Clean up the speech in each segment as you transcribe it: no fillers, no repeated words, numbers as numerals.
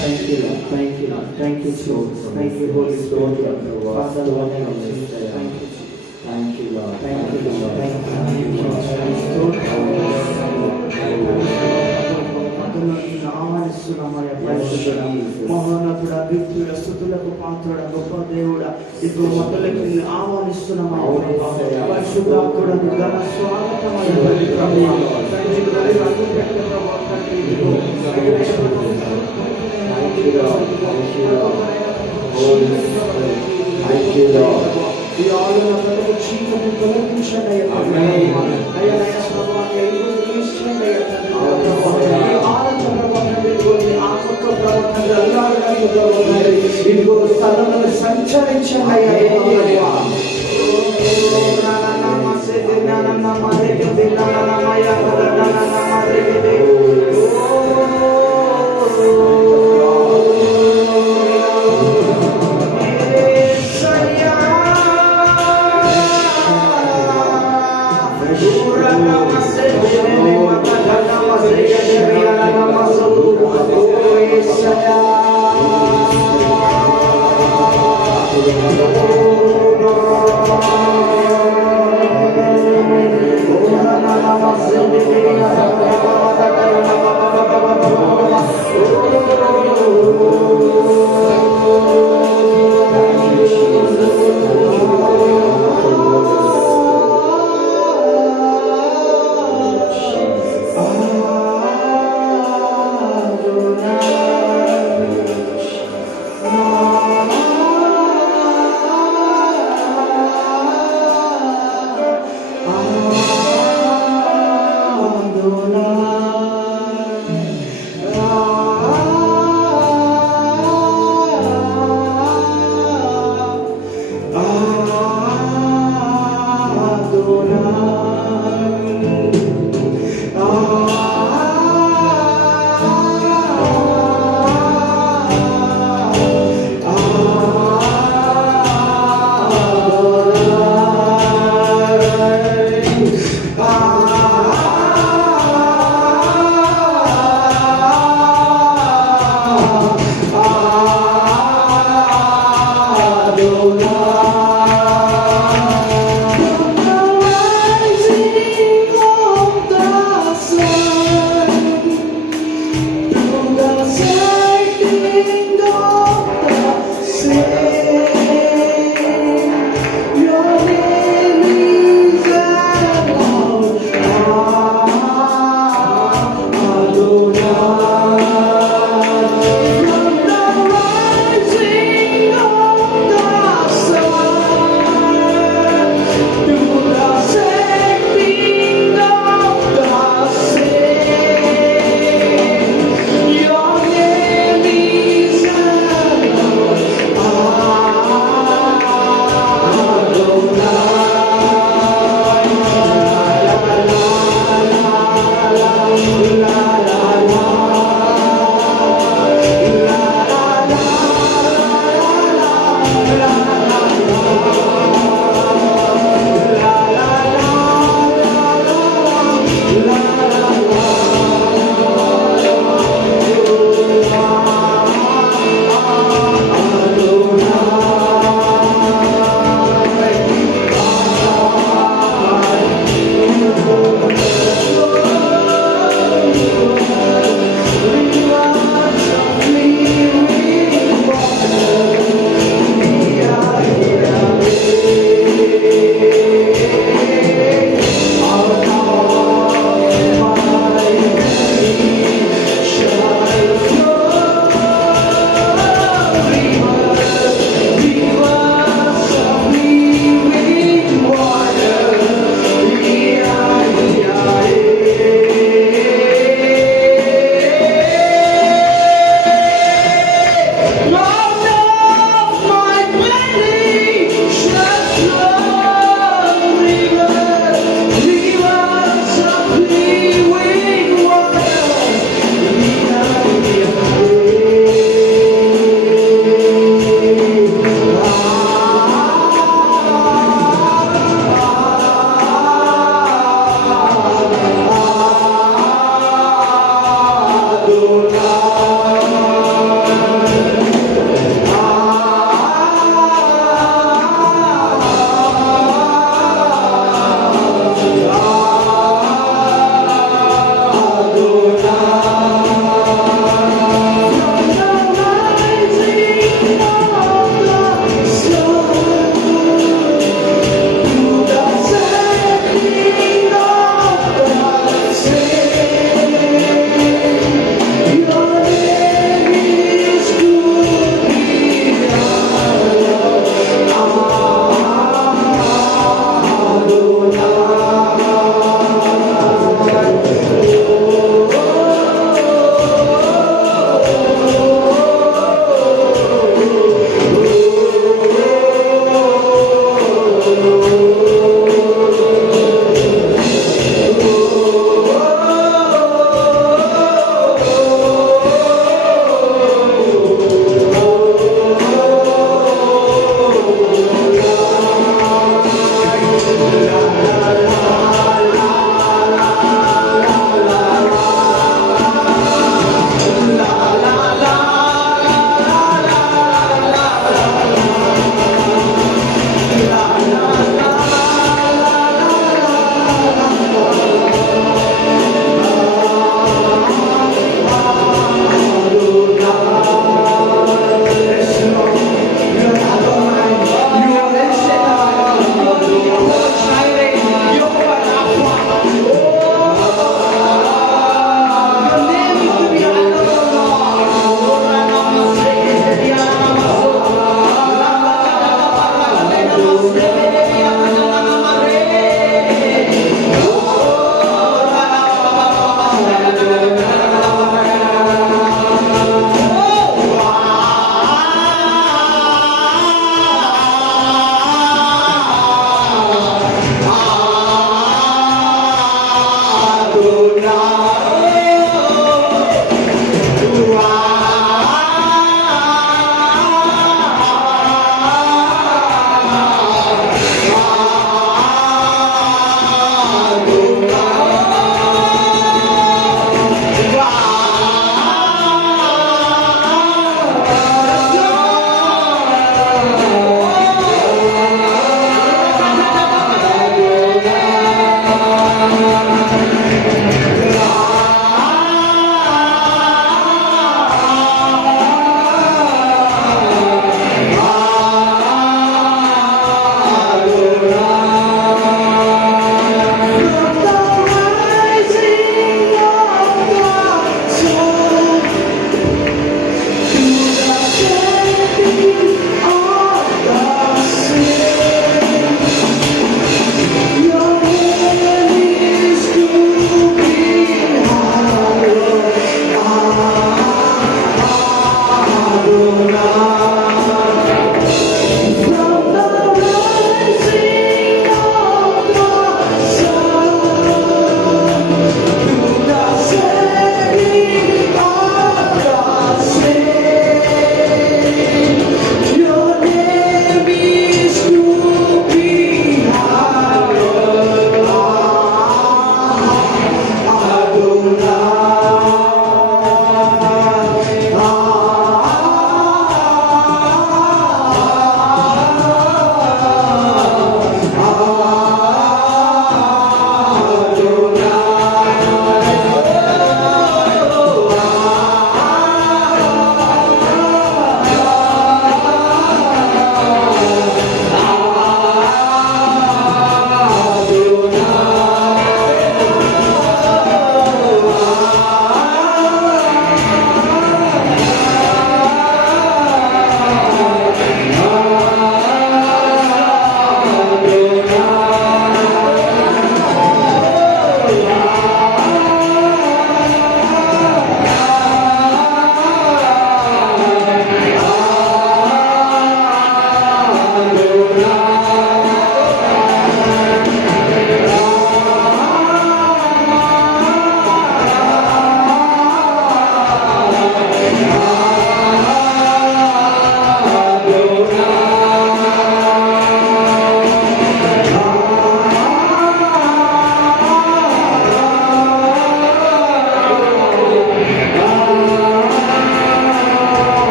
Thank you, Lord. Thank you, Lord. Thank you, Jesus. Thank you, Holy Spirit. Father, Lord, thank you, Jesus. Thank you, Lord. Thank you, Lord. Thank you, ఆహ్వానిస్తున్నామయ్యా పరిశుద్ధుడా, మహోన్నతుడా, వ్యక్తుల స్థుతులకు పాత్రుడా, గొప్ప దేవుడా, ఇదిగో మొదలకి ఆహ్వానిస్తున్నామయ్యా పరిశుద్ధాత్ముడా, ఘన స్వాగతమయ్యా ఈ ఆలోచన ప్రతి చీకటి తొలగించండి అయ్యా ఇదిగో స్థలంలో సంచరించండి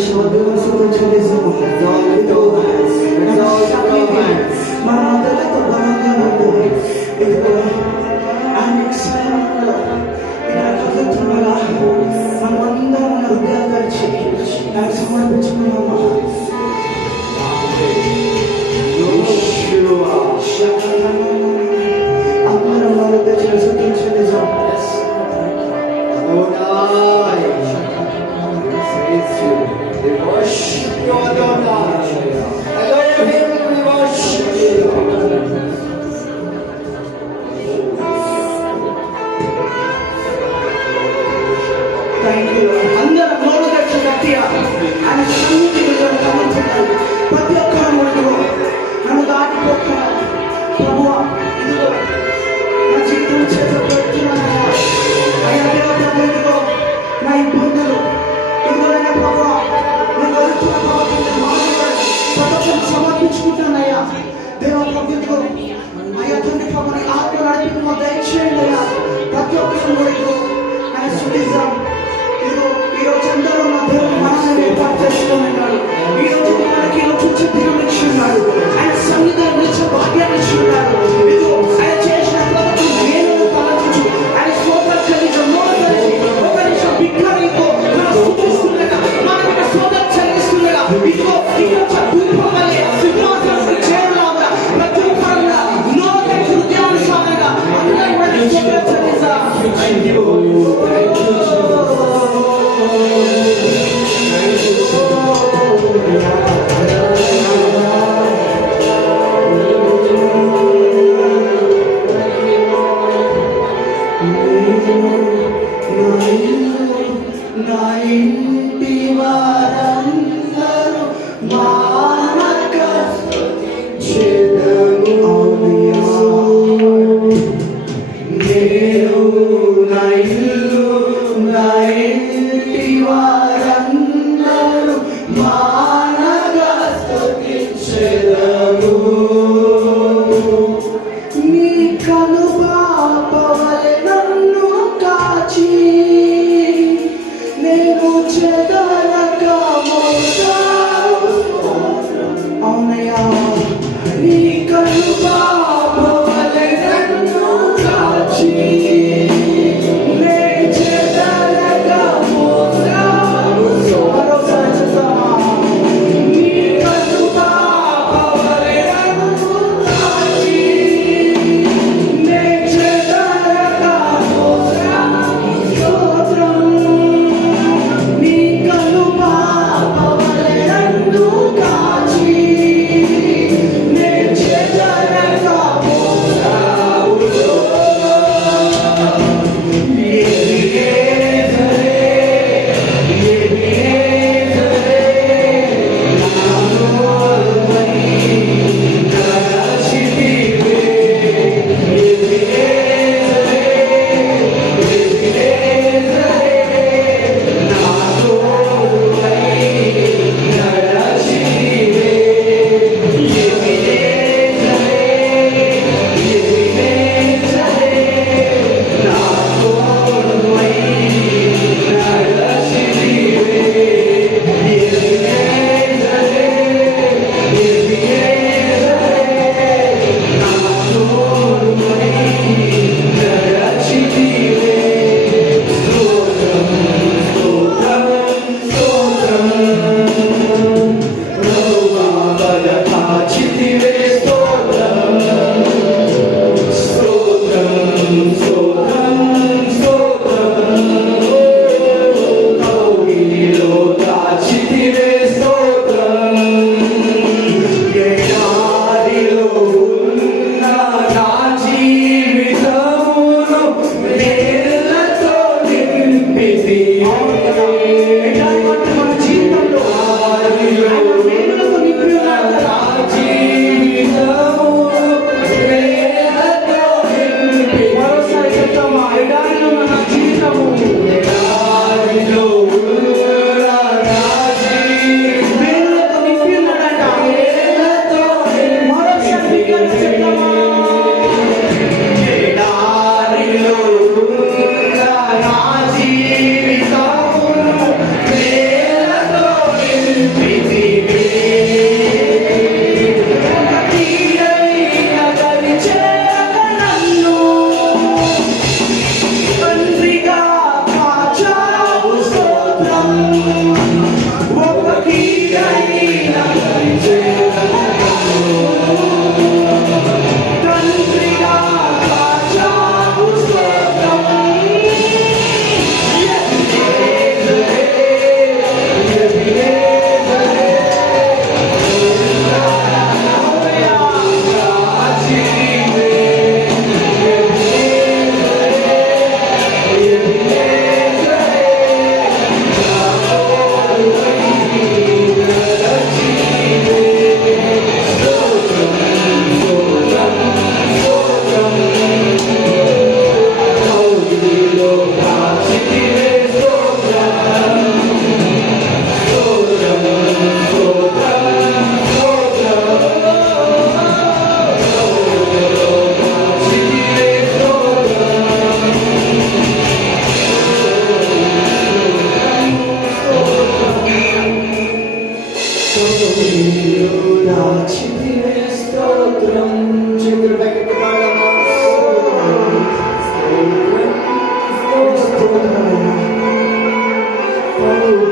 దేశంలో దేవుని స్తుతులు చెల్లిస్తాము. ఇదిగో నా శక్తిని మన అందరితో బలంగా ఉంటుంది. ఇదిగో ఆయన క్షేమంలో ఇలా కదులుతుండగా మనమందరం మన హృదయాలు తెరిచి నాకు సమర్పించుకున్నామా. అందరం మన దేశంలో స్తుతులు చెల్లిస్తాం. We worship you, Adonai. Elohim, we worship you. Thank you. అందరం నోరు తెరిచి గట్టిగా ఆయన సన్నిధి గమనించాలి. ప్రతి ఒక్కరు ఇదిగో నన్ను దాటిపోతున్నాను ప్రభువా, ఇదిగో నా జీవితం చేతిలో పెడుతున్నాను. అయ్యా దేవత ఇదిగో నా ఇబ్బందులు ఇదిగో అయినా ప్రభువా నేను వెళ్తున్న ప్రభుత్వం సమర్పించుకుంటానయ్యా. దేవ ప్రభుత్వం అయ్యా తండ్రి ప్రభు నీ ఆత్మ నడిపి దయచేయండి అయ్యా. ప్రతి ఒక్కరు కూడా ఇదిగో ఆయన శుద్ధిస్తాం. ఇదిగో ఈరోజు అందరూ నా దేవుడు మనల్ని ఏర్పాటు చేసుకున్నాడు. ఈరోజు మనకి చూచే దినం ఇచ్చున్నాడు. ఆయన సన్నిధానం ఇచ్చే భాగ్యాన్ని ఇచ్చున్నాడు. ఇదిగో ఆయన చేసిన ప్రభుత్వం నేను తలచు ఆయన సోదరు చెల్లించు మోదరి ఒక నిమిషం బిగ్గరగా మన స్తుతిస్తుండగా మన సోదరు చెల్లిస్తుండగా ఇదిగో ఇక్కడ భూమిపై సింహాసనం చేరులాగా ప్రతి ఒక్కరుగా నోటి హృదయానుసారంగా అందరూ మన సోదరు చెల్లిస్తా. Thank you. Thank you. నా ఇంటి వారందరూ మానక స్తుతించెదరు. నేను నా ఇల్లు నా ఇంటి వారందరూ మానక స్తుతించెదరు. నీ కనుపాపవలె నన్ను కాచి నేను చెదరక మోసావు.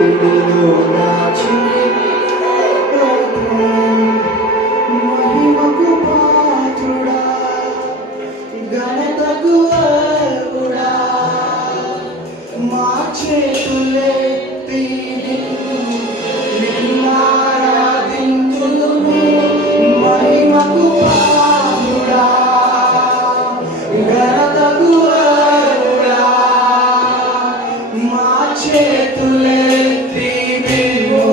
నిన్ను నాచిని మహిమకు పాత్రుడా, ఘనతకు అర్హుడా, మా చేతులెత్తి నిన్నారాధింతుము. మహిమకు పాత్రుడా, ఘనతకు అర్హుడా, మా చేతులెత్తి నిన్ను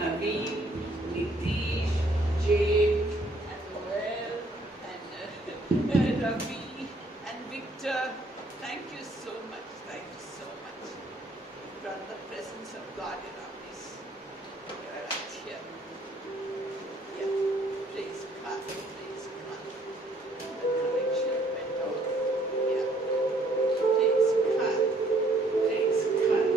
Naveen, Nitish, Jay, Noel, Ravi and Victor, thank you so much. Thank you so much. You brought the presence of God in our midst. You're right here. Yeah. Praise God. Praise God. The connection went off. Yeah. Praise God. Praise God.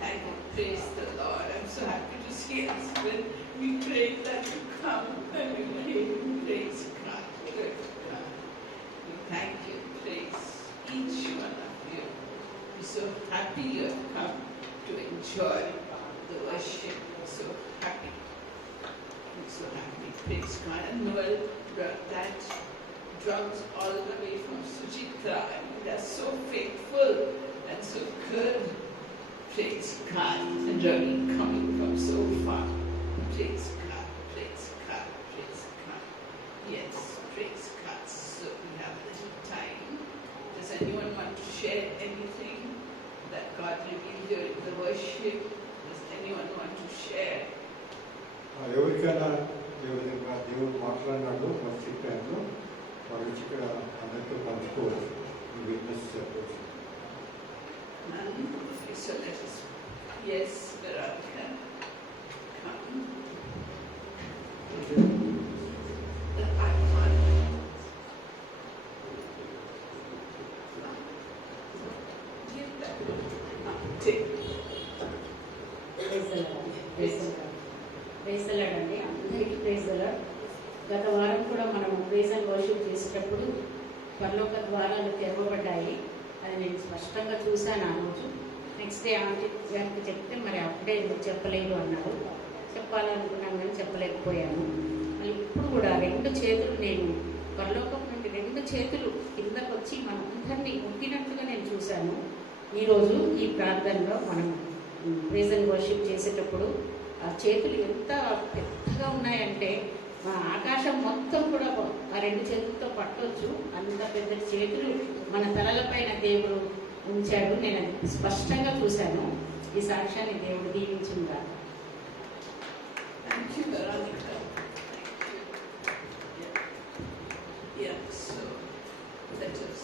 Thank you. Praise the Lord. I'm so happy to see us when we prayed that you come and we came. Praise God. Good God. We thank you. Praise each one of you. We're so happy you have come to enjoy the worship. We're so happy. We're so happy. Praise God. And Noel brought that drums all the way from Sujitra. I mean, they're so faithful and so good. Praise God. And Ravi coming from so far. Praise God. Praise God. Praise God. Yes. Praise God. So we have a little time. Does anyone want to share anything that God revealed during the worship? Does anyone want to share? ఎవరికైనా ఏ విధంగా దేవుడు మాట్లాడినాడు worship టైంలో వారు వచ్చి ఇక్కడ అందరితో పంచుకోవచ్చు విట్నెస్ చెప్పవచ్చు. Okay, so let us. Yes, Veronica. Come. The icon. Give that. Take. Praise the Lord అండి. అందరికీ ప్రైజ్ ద లార్డ్. గత వారం కూడా మనం ప్రైజ్ అండ్ వర్షిప్ చేసేటప్పుడు పరలోక ద్వారాలు తెరవబడ్డాయి. అది నేను స్పష్టంగా చూశాను ఆ రోజు. నెక్స్ట్ డే ఆంటీ గారికి చెప్తే మరి అప్పుడే చెప్పలేదు అన్నారు. చెప్పాలనుకున్నాను కానీ చెప్పలేకపోయాను. మళ్ళీ ఇప్పుడు కూడా 2 చేతులు నేను పరలోకం నుండి 2 చేతులు కిందకు వచ్చి మనందరినీ ముట్టినట్టుగా నేను చూశాను. ఈరోజు ఈ ప్రార్థనలో మనం ప్రైజ్ అండ్ వర్షిప్ చేసేటప్పుడు ఆ చేతులు ఎంత పెద్దగా ఉన్నాయంటే ఆకాశం మొత్తం కూడా ఆ 2 చేతులతో పట్టొచ్చు. అంత పెద్ద చేతులు మన తలలపైన దేవుడు ఉంచాడు. నేను అది స్పష్టంగా చూశాను. ఈ సాక్ష్యాన్ని దేవుడు దీవించుగా. Thank you, Veronica. Thank you. Yeah, so let us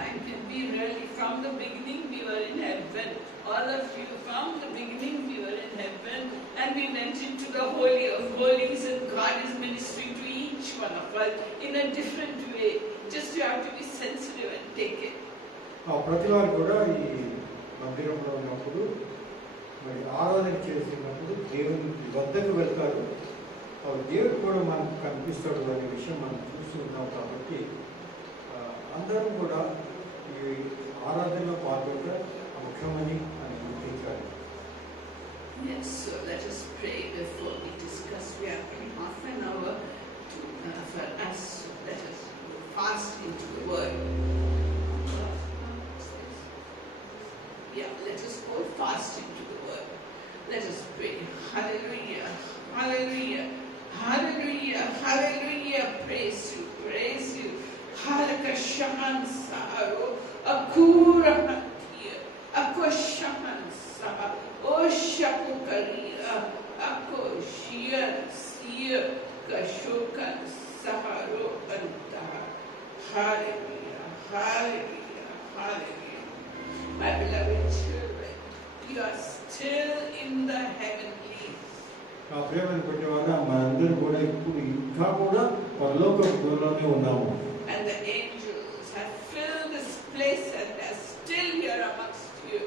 thank Him. We really, from the beginning, we were in heaven. All of you, from the beginning, we were in heaven, and we went into the Holy of Holies, and God is ministering to each one of us in a different way. Just you have to be sensitive and take it. ప్రతి వారు కూడా ఈ మందిరంలో ఉన్నప్పుడు మరి ఆరాధన చేసినప్పుడు దేవుని వద్దకు వెళ్తారు. దేవుడు కూడా మనకు కనిపిస్తాడు అనే విషయం మనం చూస్తున్నాం. కాబట్టి అందరం కూడా ఈ ఆరాధనలో పాల్గొనగా ముఖ్యమని అని గుర్తించాలి. Yes, so let us pray before we discuss. We have half an hour for us. Let us fast into the Word. Yeah, let us go fast into the Word. Let us pray. Hallelujah, hallelujah, hallelujah, hallelujah. Praise you, praise you. Halaka shaman saharo, akura hatia, akoshaman saharo, oshakukaria, akoshian siya, kashokan saharo antaha. Hallelujah, hallelujah, hallelujah. My beloved children, you are still in the heavenlies. నా ప్రేమను పెట్టేవాళ్ళ మనందరూ కూడా ఇప్పుడు ఇంకా కూడా పరలోకంలోనే ఉన్నాము. And the angels have filled this place and they are still here amongst you.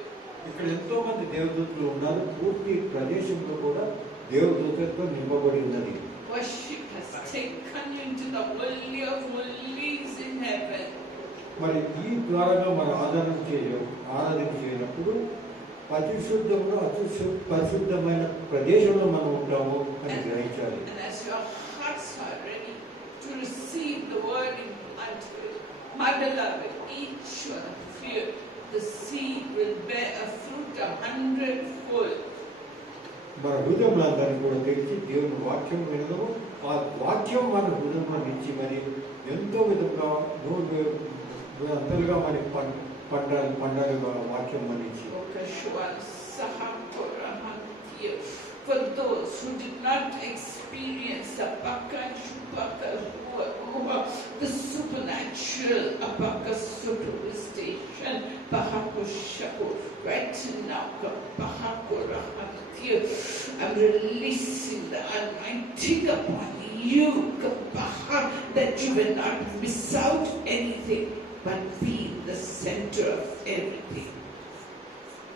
ఇక్కడ ఎంతో మంది దేవదూతలు ఉన్నారు. పూర్తి ప్రదేశంలో కూడా దేవదూతలతో నింపబడి ఉన్నది. Worship has taken you into the holy of holies in heaven. మరి ఈ ద్వారాగా మనం ఆరాధించినప్పుడు పరిశుద్ధంలో పరిశుద్ధమైన ప్రదేశంలో మనం ఉంటాము అని గ్రహించాలి. And as your hearts are ready to receive the word unto you, my beloved, each one of you, the seed will bear a fruit 100-fold. మన హృదయంలో కూడా తెలిసి దేవుని వాక్యం వినడము, ఆ వాక్యం మన హృదయంలో నుంచి మరి ఎంతో విధంగా అంతలుగా మనకి పండాలి వాక్యం మనించి. you. For those who did not experience the Baka and Shubaka, the supernatural Abaka superstation, Bahako Shako, right now, Bahako Rahamatio, I'm releasing the anointing upon you, Kabaha, that you will not miss out anything, but be the center of everything.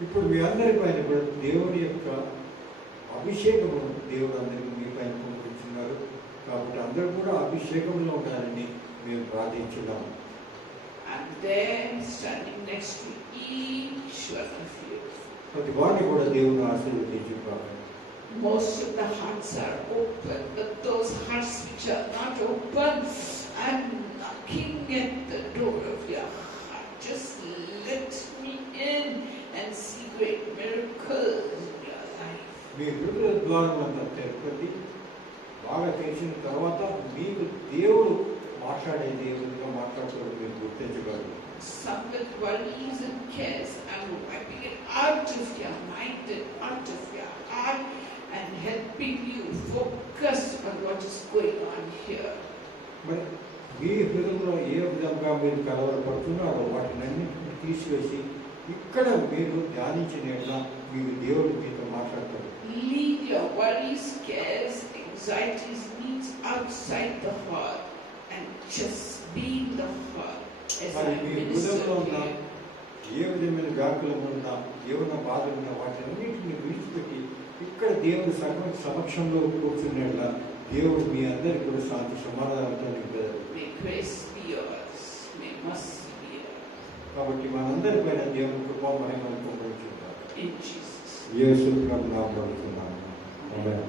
ఇప్పుడు మీ అందరి పైన కూడా దేవుని యొక్క అభిషేకము దేవుడు అందరికీ మీ పైన పంపించున్నారు. కాబట్టి అందరూ కూడా అభిషేకంలో ఉండాలని మేము ప్రార్థించున్నాము. And there, standing next to each one of you, ప్రతి వారిని కూడా దేవుని ఆశీర్వదించుగాక. most of the hearts are open, but those hearts which are not open, I'm knocking at the door of your heart. Just let me in and see great miracles in your life. మీ హృదయ ద్వారం అంతా తెరపండి. బాగా తెలిసిన తర్వాత మీకు దేవుడు మాట్లాడే దేవుడిగా మాట్లాడుకోవడం మీరు గుర్తించగలరు. Some with worries and cares, I'm wiping it out of your mind and out of your heart and helping you focus on what is going on here. మరి మీ హృదయంలో ఏ విధంగా మీరు కలవరపడుతున్నారో వాటినన్నింటినీ తీసివేసి ఇక్కడ మీరు ధ్యానించినట్లా మీరు దేవుడు మీతో మాట్లాడతారు. Leave your worries, cares, anxieties, needs outside the heart and just be in the heart as మరి I మీ minister హృదయంలో ఉన్న here. ఏ విధమైన వ్యాకులం ఉన్నా ఏమైనా బాధలు ఉన్నా వాటినన్నింటినీ విడిచిపెట్టి ఇక్కడ దేవుడి సమక్షంలో కూర్చున్నట్లా దేవుడు మీ అందరికీ కూడా శాంతి సమాధానంతో నింపారు. May grace be yours, may mercy be yours. కాబట్టి మనందరి పైన దేవుని కృపా మహిమను పొందుచున్నాం. In Jesus' యేసు ప్రభు నామములో అడుగుతున్నాను. ఆమేన్.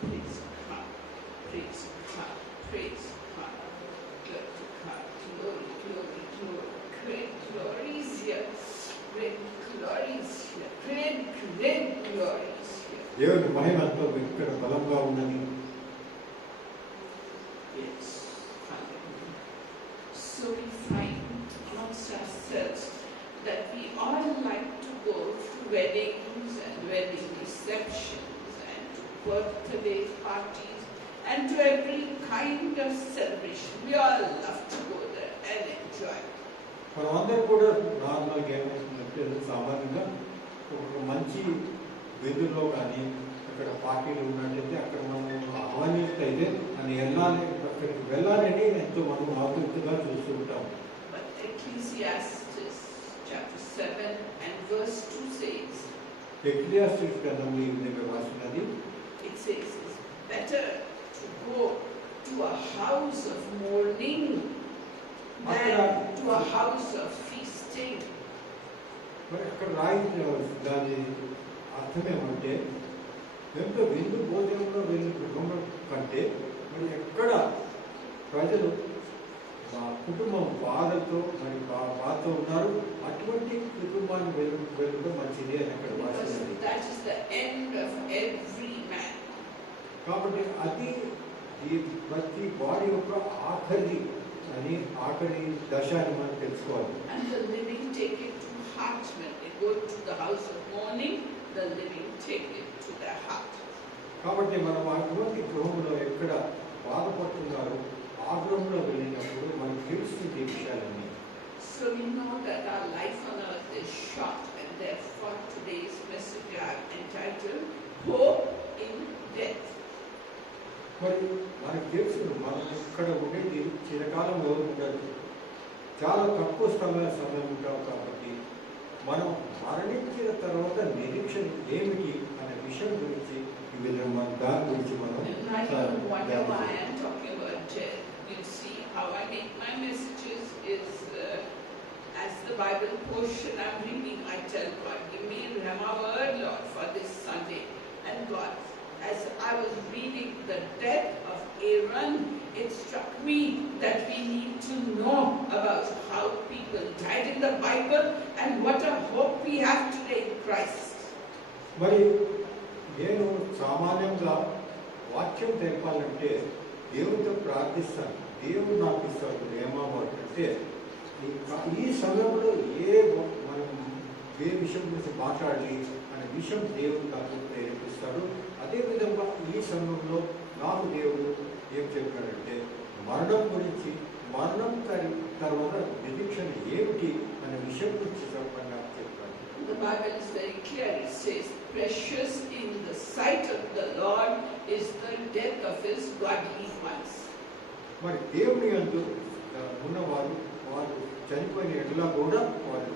Praise God, praise God, praise God. Glory to God, glory, glory, glory. Great glories here, great glories here, great glories here. దేవుని మహిమతో ఇక్కడ బలంగా ఉన్నది. Yes, hallelujah. So we find amongst ourselves that we all like to go to weddings and wedding receptions and to birthday parties and to every kind of celebration. We all love to go there and enjoy. మనం అందరూ కూడా నార్మల్గా ఏమవుతుందంటే సామాన్యంగా ఒక మంచి విధుల్లో కానీ అక్కడ పార్టీలు ఉన్నట్టయితే అక్కడ మనం ఆహ్వానిస్తే అని అక్కడికి వెళ్ళాలని ఎంతో మనం ఆతృతగా చూస్తూ ఉంటాం. But Ecclesiastes chapter 7 and verse 2 says, ఎక్లియాస్టిస్ గ్రంథంలో ఈ విధంగా రాసినది. it says it's better to go to a house of mourning than to a house of feasting. మరి అక్కడ రాయించిన దాని అర్థం ఏమంటే ఎంతో విందు భోజనంలో వెళ్ళిన కుటుంబం కంటే మరి ఎక్కడ ప్రజలు కుటుంబం బాధతో మరి బాధతో ఉన్నారు అటువంటి కుటుంబాన్ని వెళ్ళడం మంచిది అని అక్కడ రాసినది. Because that is the end of every man. కాబట్టి అది ఈ ప్రతి వారి యొక్క ఆఖరి దశ అని మనం తెలుసుకోవాలి. And the living take it to heart when they go to the house of mourning. The living take it to their heart. కాబట్టి మనం అటువంటి గృహంలో ఎక్కడ బాధపడుతున్నారు ఆ గృహంలో వెళ్ళినప్పుడు మనకు తెలుస్తుంది ఈ విషయాలన్నీ. So we know that our life on earth is short, and therefore today's message I have entitled Hope in Death. మరి మనకు తెలుసు మనం ఇక్కడ ఉండేది చిరకాలంలో ఉండదు, చాలా తక్కువ సమయం ఉంటాం. కాబట్టి మనం మరణించిన తర్వాత నిరీక్షణ ఏమిటి అనే విషయం గురించి ఈ విధంగా మన దాని గురించి మనం Wonder why I am talking about death. You see how I make my messages is as the Bible portion I'm reading, I tell God, give me Rhema word, Lord, for this Sunday. And God, as I was reading the death of Aaron, it struck me that we need to know about how people died in the Bible and what a hope we have today in Christ. మరి నేను సామాన్యంగా వాక్యం తెలపాలంటే దేవుడితో ప్రార్థిస్తాను. దేవుడు నాకు ఇస్తాడు ఏమో అంటే ఈ సమయంలో మనం ఏ విషయం గురించి మాట్లాడాలి అనే విషయం దేవుడు నాకు ప్రేరేపిస్తాడు. అదేవిధంగా ఈ సమయంలో నాకు దేవుడు ఏం చెప్పాడంటే మరణం గురించి, మరణం తర్వాత నిరీక్షణ ఏమిటి అనే విషయం గురించి చెప్పండి నాకు చెప్పాడు. The Bible is very clear. It says, precious in the sight of the Lord is the death of his godly ones. మరి దేవుని యందు ఉన్నవారు వారు చనిపోయిన ఎట్లా కూడా వారి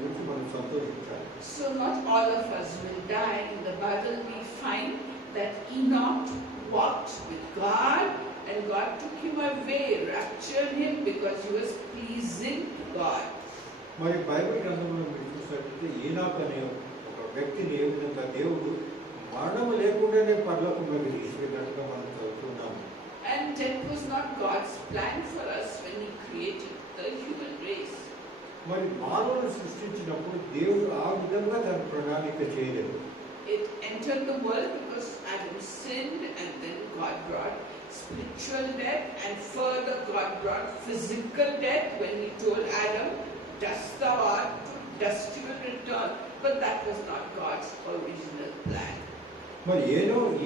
గురించి మనం సంతోషించాలి. So not all of us will die. In the Bible we find that Enoch walked with God and God took him away, raptured him because he was pleasing to God. మరి బైబిల్ గ్రంథంలో మీరు చూసినట్లయితే ఈనాక్ అనే ఒక వ్యక్తిని ఏ విధంగా దేవుడు మరణం లేకుండానే పరలోకంలోకి తీసుకెళ్ళినట్టుగా మనం చదువుతున్నాము. And death was not God's plan for us when he created the human race. మరి మానవులను సృష్టించినప్పుడు దేవుడు ఆ విధంగా తన ప్రణాళిక చేయలేదు. It entered the world because Adam sinned, and then God brought spiritual death, and further God brought physical death when he told Adam, dust thou art, to dust you will return. But that was not God's original plan. మరి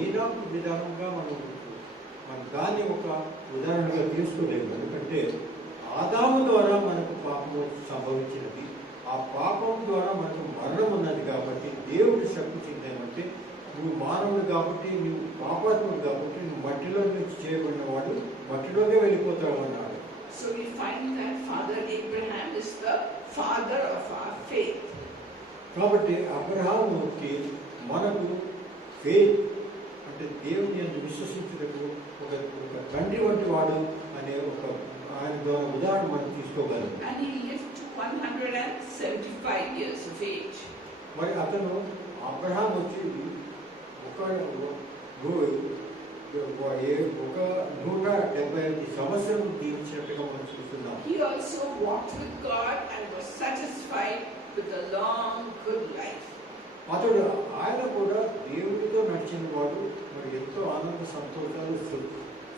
ఈనాకు విధానంగా మనం దాన్ని ఒక ఉదాహరణగా తీసుకోలేము. ఎందుకంటే ఆదాము ద్వారా మనకు పాపము సంభవించినది, ఆ పాపం ద్వారా మనకు మరణం ఉన్నది. కాబట్టి దేవుడు శపించిందేమంటే నువ్వు మానవుడు కాబట్టి, నువ్వు పాపాత్ముడు కాబట్టి, నువ్వు మట్టిలో నుంచి చేయబడిన వాడు మట్టిలోనే వెళ్ళిపోతావు అన్నాడు. So we find that Father Abraham is the father of our faith. కాబట్టి అబ్రహాముకి మనకు ఫెయిత్ అంటే దేవుని యందు విశ్వసించుటకు ఒక తండ్రి వంటి వాడు అనే ఒక ఆయన ద్వారా ఉదాహరణ మనం తీసుకోగలం. And he lived to 175 years of age. మరి అతను అబ్రహాం వచ్చి ఒక 175 సంవత్సరం జీవించినట్టుగా మనం చూస్తున్నాం. He also walked with God and was satisfied with a long, good life. అతడు ఆయన కూడా దేవుడితో నడిచిన వాడు, మరి ఎంతో ఆనంద సంతోషాలు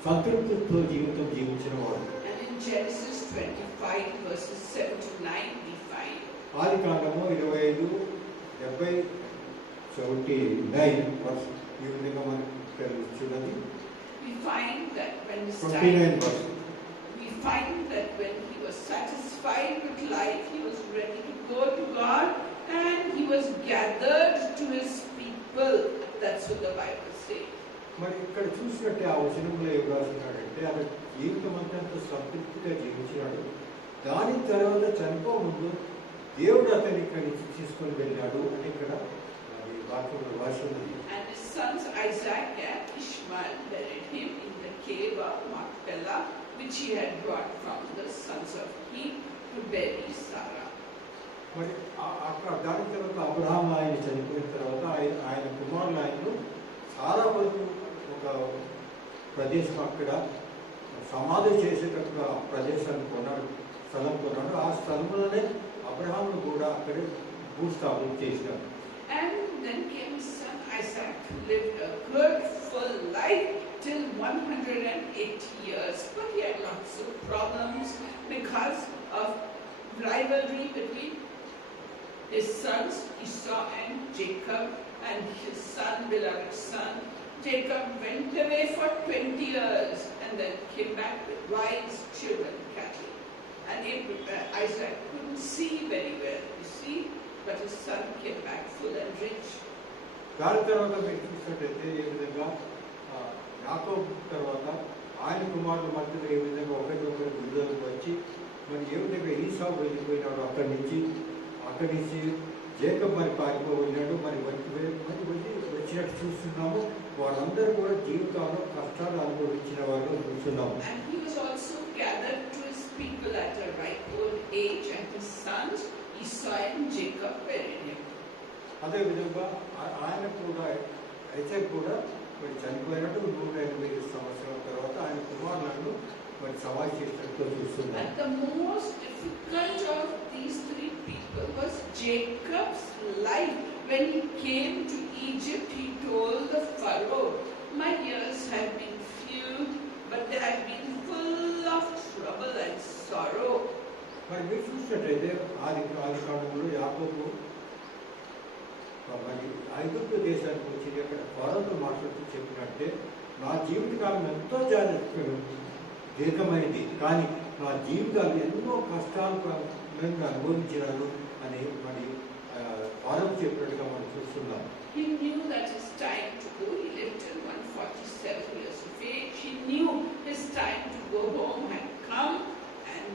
సంతృప్తితో జీవితం జీవించిన వాడు. And in Genesis 25 verses 7 to 9 we find ఆది కాండము 25:79 ఈ విధంగా మనకు తెలుస్తున్నది. we find that when this 29 time verse. we find that when he was satisfied with life, he was ready to go to God, and he was gathered to his people. That's what the Bible says. మరి ఇక్కడ చూసినట్టే ఆ వచనంలో ఏం రాస్తున్నాడంటే ఆయన జీవితం అంతా సంతృప్తిగా జీవించినాడు. దాని తర్వాత చనిపో ముందు దేవుడు అతని ఇక్కడి నుంచి తీసుకొని వెళ్ళాడు అని ఇక్కడ వాక్యంలో రాసి ఉన్నది. And his sons Isaac and Ishmael buried him in the cave of Machpelah, which he had brought from the sons of Heth to bury Sarah. మరి అక్కడ దాని తర్వాత అబ్రహాం ఆయన చనిపోయిన తర్వాత ఆయన కుమారులు ఆయనను సారా వరకు ఒక ప్రదేశం అక్కడ సమాధి చేసేటప్పుడు ఆ ప్రదేశాన్ని కొన్నాడు, స్థలం కొన్నాడు. ఆ స్థలంలోనే అబ్రహాంను కూడా అక్కడే భూస్థాపన చేసినాడు. And then came his son Isaac, who lived a good, full life till 180 years. But he had lots of problems because of rivalry between his sons Esau and Jacob, and his son, beloved son, Jacob went away for 20 years and then came back with wives, children, cattle. And Isaac couldn't see very well, you see, but his son came back full and rich. దాని తర్వాత మీరు చూసినట్టయితే ఏ విధంగా యాకోబు తర్వాత ఆయన కుమారుల మధ్యలో ఏ విధంగా ఒకరికొకరు విడుదలకు వచ్చి మరి ఏ విధంగా ఈసావు వెళ్ళిపోయినాడు అక్కడి నుంచి జేకబ్ మరి పారిపోయినాడు. మరి వచ్చినట్టు చూస్తున్నాము. వాళ్ళందరూ కూడా జీవితంలో కష్టాలు అనుభవించిన వాళ్ళు చూస్తున్నాము. And he was also gathered to his people at a ripe old age, and his sons Esau and Jacob buried him. అదేవిధంగా ఆయన కూడా అయితే కూడా మరి చనిపోయినట్టు 180 సంవత్సరాల తర్వాత ఆయన కుమారులను మరి సవాల్ చేసినట్టు చూస్తున్నాం. And the most difficult of these three people was Jacob's life. When he came to Egypt, he told the Pharaoh, "My years have been few, but they have been full of trouble and sorrow." మరి మీరు చూసినట్టయితే ఆది కాలంలో యాకోబు మరి ఐగుప్తు దేశానికి వచ్చి అక్కడ ఫరోతో మాట్లాడుతూ చెప్పినట్టే నా జీవితకాలం ఎంతో దీర్ఘమైనది, కానీ నా జీవితాలు ఎన్నో కష్టాలు నేను అనుభవించినాను అని మరి ఫరో చెప్పినట్టుగా మనం చూస్తున్నాం. He knew that his time to go. He lived till 147 years of age. He knew his time to go home had come, and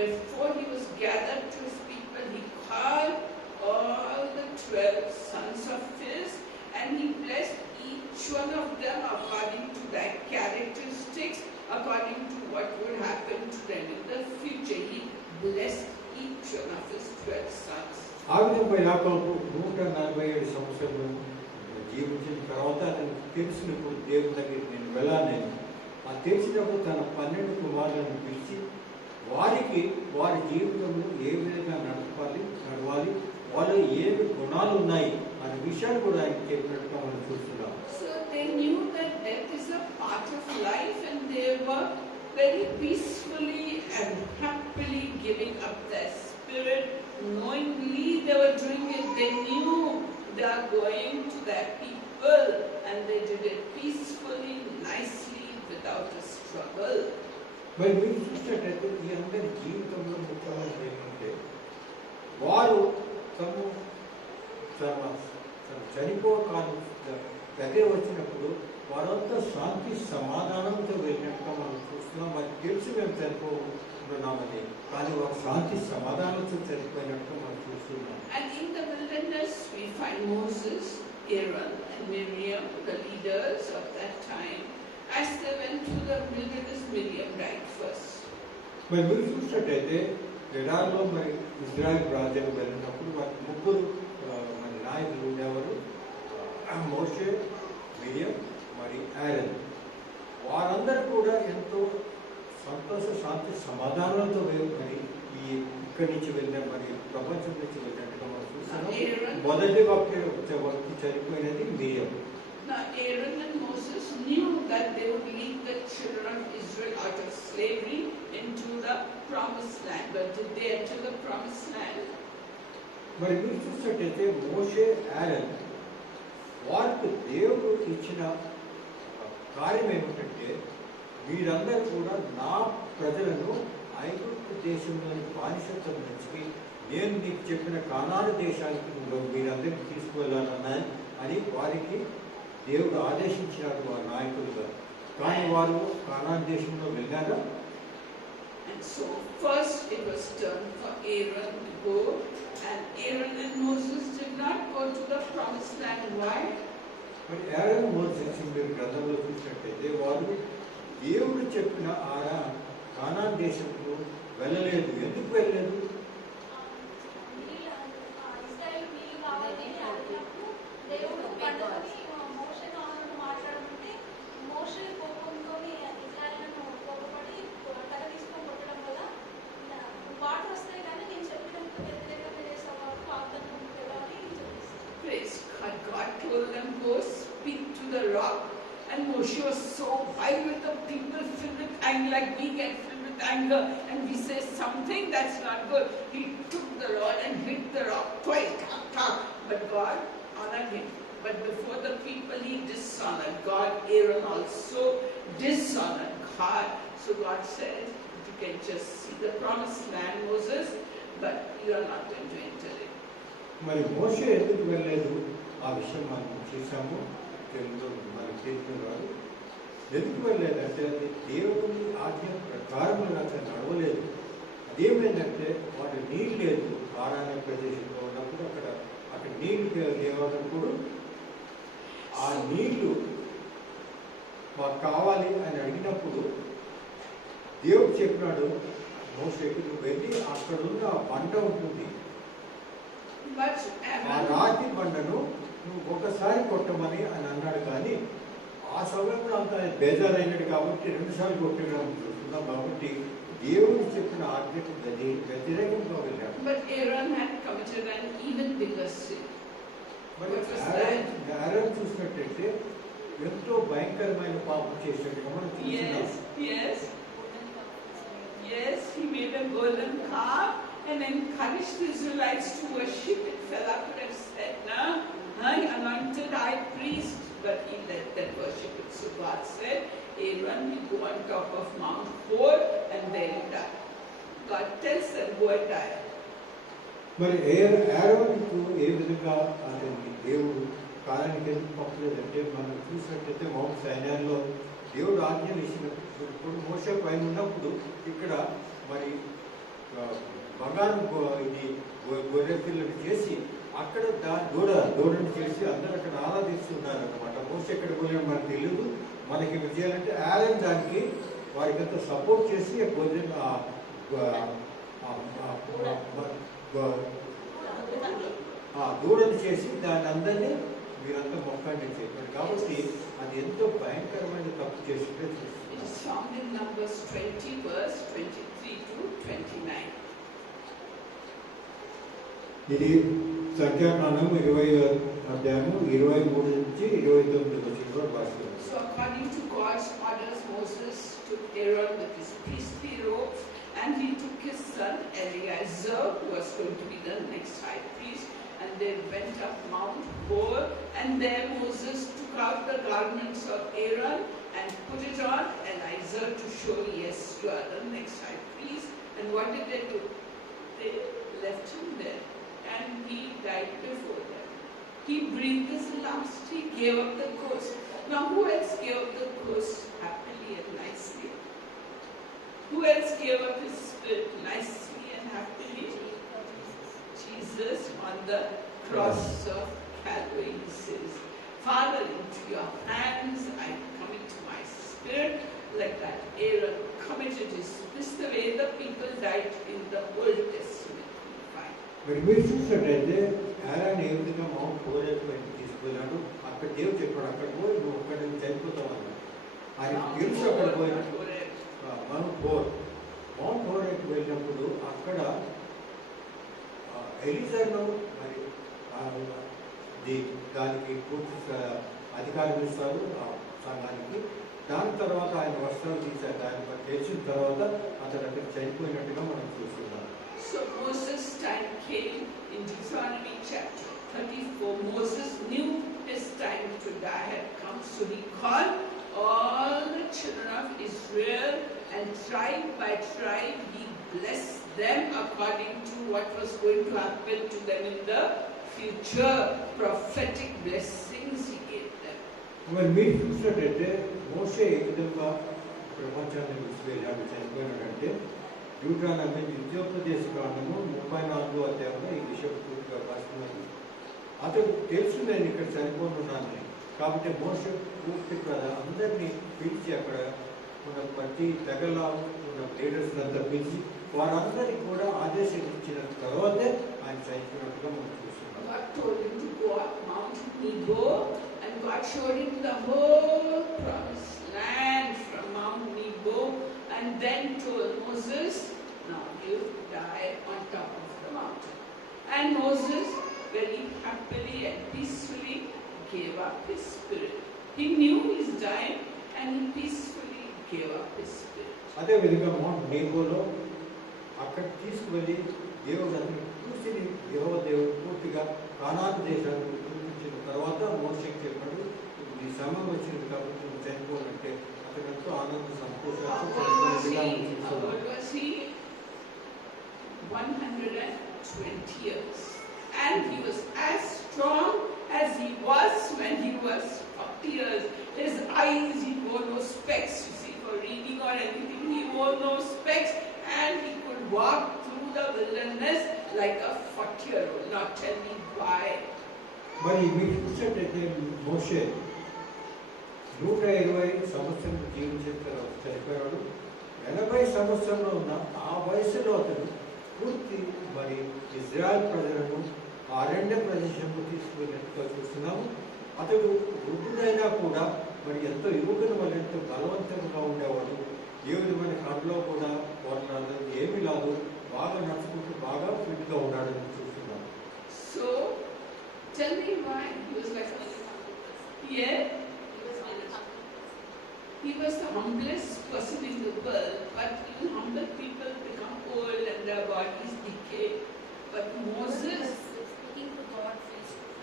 before he was gathered to his people, he called all the 12 sons of his, and he blessed each one of them according to their characteristics, according to what would happen to them in the future. He blessed each one of his 12 sons. ఆ విధంగా యాకోబు 147 సంవత్సరాలు జీవించిన తర్వాత అతను తెలిసినప్పుడు దేవుని దగ్గరికి నేను వెళ్ళాను. ఆ తెలిసినప్పుడు తన 12 కుమారులను పిలిచి వారికి వారి జీవితంలో ఏ విధంగా నడవాలి, వాళ్ళు ఏమి గుణాలు ఉన్నాయి అనే విషయాన్ని కూడా ఆయన చెప్పినట్టుగా మనం చూస్తున్నాం. So they knew that death is a part of life, and they were very peacefully and happily giving up their spirit. Knowingly they were doing it. They knew they are going to their people, and they did it peacefully, nicely, without a struggle. మరి మీరు చూసినట్లయితే ఈ అందరి జీవితంలో ముఖ్యమైనది ఏంటంటే వారు తమ చనిపోకాలం దగ్గర వచ్చినప్పుడు వారంతా శాంతి సమాధానంతో వెళ్ళినట్టుగా మనం చూస్తున్నాం. మరి తెలిసి మేము చనిపోతున్నామని, కానీ వారు శాంతి సమాధానంతో చనిపోయినట్టుగా మనం చూస్తున్నాం. And in the wilderness we find Moses, Aaron and Miriam, the leaders of that time. As they went through the wilderness, Miriam died first. మరి మీరు చూసినట్టయితే ఎడారిలో మరి ఇజ్రాయెల్ రాజ్యం వెళ్ళినప్పుడు వారి ముగ్గురు మరి నాయకులు ఉండేవారు, మోషే, మిరియం మరి ఆరోన్. వారందరూ కూడా ఎంతో సంతోష శాంతి సమాధానంతో మరి ఇక్కడి నుంచి వెళ్ళిన మరి ప్రపంచం నుంచి వెళ్ళినట్టుగా మనం చూస్తున్నాం. మొదటి వ్యక్తి చనిపోయినది మిరియం. Now Aaron and Moses knew that they would lead the children of Israel out of slavery into the promised land. But did they enter the promised land? మరి మీరు చూసినట్టయితే మోషే, ఆరోన్ వారికి దేవుడు ఇచ్చిన కార్యం ఏమిటంటే మీరందరూ కూడా నా ప్రజలను ఐగుప్తు దేశంలోని బానిసత్వం నుంచి నేను నీకు చెప్పిన కానాను దేశానికి మీరందరికీ తీసుకువెళ్ళాలన్నాను అని వారికి దేవుడు ఆదేశించినాడు వారి నాయకులుగా. కానీ వారు కానాను దేశంలో వెళ్ళారా? And so first it was turn for Aaron to go, and Aaron and Moses did not go to the promised land. Why? మరి ఆరోన్, మోసెస్ మీరు గ్రంథంలో చూసినట్టయితే వారు దేవుడు చెప్పిన కానాను దేశంలో వెళ్ళలేదు. ఎందుకు వెళ్ళలేదు? Praise God. God told them, go speak to the rock. And Moshe was so wild with the people, filled with anger, like we get filled with anger, and we say something that's not good. He took the rod and hit the rock twice. But God honored him. But before the people he dishonored God. Aaron also dishonored God. So God said, you can just see the promised land, Moses, but you are not going to enter it. మరి మోషే ఎందుకు వెళ్ళలేదు? ఆ విషయం మనం చూసాము. తెలుగులో మనకి తెలుసుకున్నారు. ఎందుకు వెళ్ళలేదంటే అది దేవుని ఆజ్ఞ ప్రకారం అతను నడవలేదు. అదేమైందంటే వాడు నీళ్ళు లేదు. ఆరాధన ప్రదేశంలో ఉన్నప్పుడు అక్కడ నీళ్ళు లేవన్నప్పుడు ఆ నీళ్లు మాకు కావాలి అని అడిగినప్పుడు దేవుడు చెప్పినాడు మోషేకి, నువ్వు వెళ్ళి అక్కడున్న బండ ఉంటుంది, ఆ రాతి బండను నువ్వు ఒకసారి కొట్టమని అని అన్నాడు. కానీ ఆ సమయంలో అంత బేజారైనడు కాబట్టి 2 సార్లు కొట్టడం చూస్తున్నాం. కాబట్టి దేవుడు చెప్పిన ఆజ్ఞకు వ్యతిరేకంగా వెళ్ళాడు. But Aaron had committed an even bigger sin. మరి ఆరోన్ చూసినట్టయితే ఎంతో భయంకరమైన పాపం చేసినట్టుగా మనం చూస్తున్నాం. Yes, he made a golden calf and encouraged the Israelites to worship it. Fella could have said, Aaron, you go on top of Mount Hor and there you die. God tells them, go and die. మరి ఆరోనుకు ఏ విధంగా అతన్ని దేవుడు కాలానికి ఎందుకు పంపలేదంటే మనం చూసినట్టయితే mount సైనాల్లో దేవుడు ఆజ్ఞలు ఇచ్చినప్పుడు మోషే పైన ఉన్నప్పుడు ఇక్కడ మరి బంగారం ఇది గొర్రె పిల్లని చేసి అక్కడ దూడని చేసి అందరూ అక్కడ ఆరాధిస్తున్నారు అనమాట. మోషే ఎక్కడ పోయినా మనకు తెలియదు. మనకి ఏమి చేయాలంటే ఆలయం దానికి వారికి అంతా సపోర్ట్ చేసి గొర్రె దూడని చేసి దాని అందరినీ మీరంతా మొక్కండి చెప్పారు. కాబట్టి అది ఎంతో భయంకరమైన తప్పు చేసిందే It is found in Numbers 20 verse 23 to 29. ఇది సంఖ్యాకాండం 20 అధ్యాయము 23 నుంచి 29 వచనంలో రాశారు. So according to God's orders, Moses took Aaron with his priestly robes, and he took his son Eleazar, who was going to be the next high priest, and they went up Mount Hor, and there Moses took out the garments of Aaron and put it on Eleazar to show, yes, you are the next high priest. And what did they do? They left him there, and he died before them. He breathed his last, he gave up the ghost. Now who else gave up the ghost happily and nicely? Who else gave up his spirit nicely and happily? Jesus on the cross of Calvary. He says, Father, into your hands I commit my spirit, like that Aaron committed his. This is the way the people died in the Old Testament. Fine. మరి మీరు చూసినట్టయితే Aaron ఏ విధంగా mount హోర్ పైకి తీసుకున్నాడు. అక్కడ దేవుడు చెప్పాడు, అక్కడ పోయి నువ్వు అక్కడ నుంచి చనిపోతావు అన్నాడు. ఆయన తెలుసు అక్కడ పోయినట్టు మౌంట్ హోరేకి వెళ్ళినప్పుడు అక్కడ ఎలీజర్ను మరి దానికి పూర్తి అధికారం ఇస్తారు ఆ సంఘానికి. దాని తర్వాత ఆయన వస్త్రాలు తీశారు. దాన్ని తెలిసిన తర్వాత అతను అక్కడ చనిపోయినట్టుగా మనం చూస్తున్నాం. So Moses' time came in Deuteronomy chapter 34. Moses knew his time to die had come, so he called all the children of Israel, and tribe by tribe he blessed them according to what was going to happen to them in the future. Prophetic blessings he gave them. మరి మీరు చూసినట్టయితే మోషే ఏ విధంగా ప్రపంచాన్ని విసిరేయాడు చనిపోయినాడంటే Deuteronomy ద్వితీయోపదేశ కాండము 34వ అధ్యాయంలో ఈ విషయం పూర్తిగా రాస్తున్నారు. అతడు తెలుసు నేను ఇక్కడ చనిపోతున్నాను కాబట్టి మోషే పూర్తి అందరినీ పిలిచి అక్కడ ఉన్న ప్రతి తెగలో ఉన్న లీడర్స్ అంతా పిలిచి వారందరికీ కూడా ఆదేశం ఇచ్చిన తర్వాతే ఆయన చనిపోయినట్టుగా మనం చూస్తున్నాం. God told him to go up Mount Nebo, and God showed him the whole promised land from Mount Nebo, and then told Moses, now you die on top of the mountain. And Moses very happily and peacefully gave up his spirit. He knew he's dying, and he peacefully gave up his spirit. అదే విధంగా mount నేబోలో అక్కడ తీసుకువెళ్ళి దేవుడు అతను కూర్చుని దేవుడు పూర్తిగా కానాను దేశాన్ని చూపించిన తర్వాత మోషేకి చెప్పాడు, ఈ సమయం వచ్చింది కాబట్టి నువ్వు చనిపోవాలంటే అతను ఎంతో ఆనంద సంతోషాలు 120 years, and he was as strong as he was when he was 40 years. His eyes, he wore no specs, you see, for reading or anything. He wore no specs, and he could walk through the wilderness like a 40-year-old. Now tell me why. మరి మీరు చూసినట్టయితే మోషే 120 సంవత్సరాలు జీవించిన తర్వాత చనిపోయాడు. 80 సంవత్సరంలో ఉన్న ఆ వయసులో అతను పూర్తి మరి ఇజ్రాయెల్ ప్రజలను అరణ్య ప్రదేశంలో తీసుకువెళ్ళినట్టుగా చూస్తున్నాము. అతడు వృద్ధుడైనా కూడా మరి ఎంతో యువకుని వల్ల ఎంతో బలవంతంగా ఉండేవాడు. ఏ విధమైన కళ్ళలో కూడా పోరాడాలి ఏమీ లేదు, బాగా నడుచుకుంటూ బాగా ఫిట్గా ఉన్నాడని చూస్తున్నాము. So tell me why he was like yeah. He was the humblest person in the world, but humble people become old and their bodies decay. But Moses,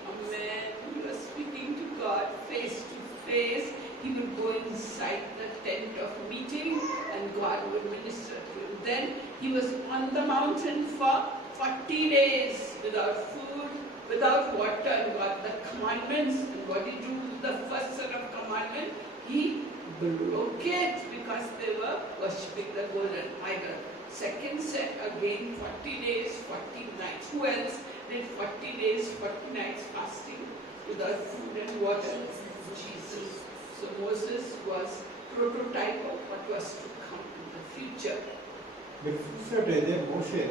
amen, he was speaking to God face to face. He would go inside the tent of on the mountain for 40 days without food, without water, and got the commandments. And what did he do with the first set of commandments? He broke it because they were worshipping the golden idol. Second set again, 40 days, 40 nights. Who else did 40 days, 40 nights fasting without food and water? Jesus. So Moses was prototype of what was to come in the future. మీరు చూసినట్టయితే మోషే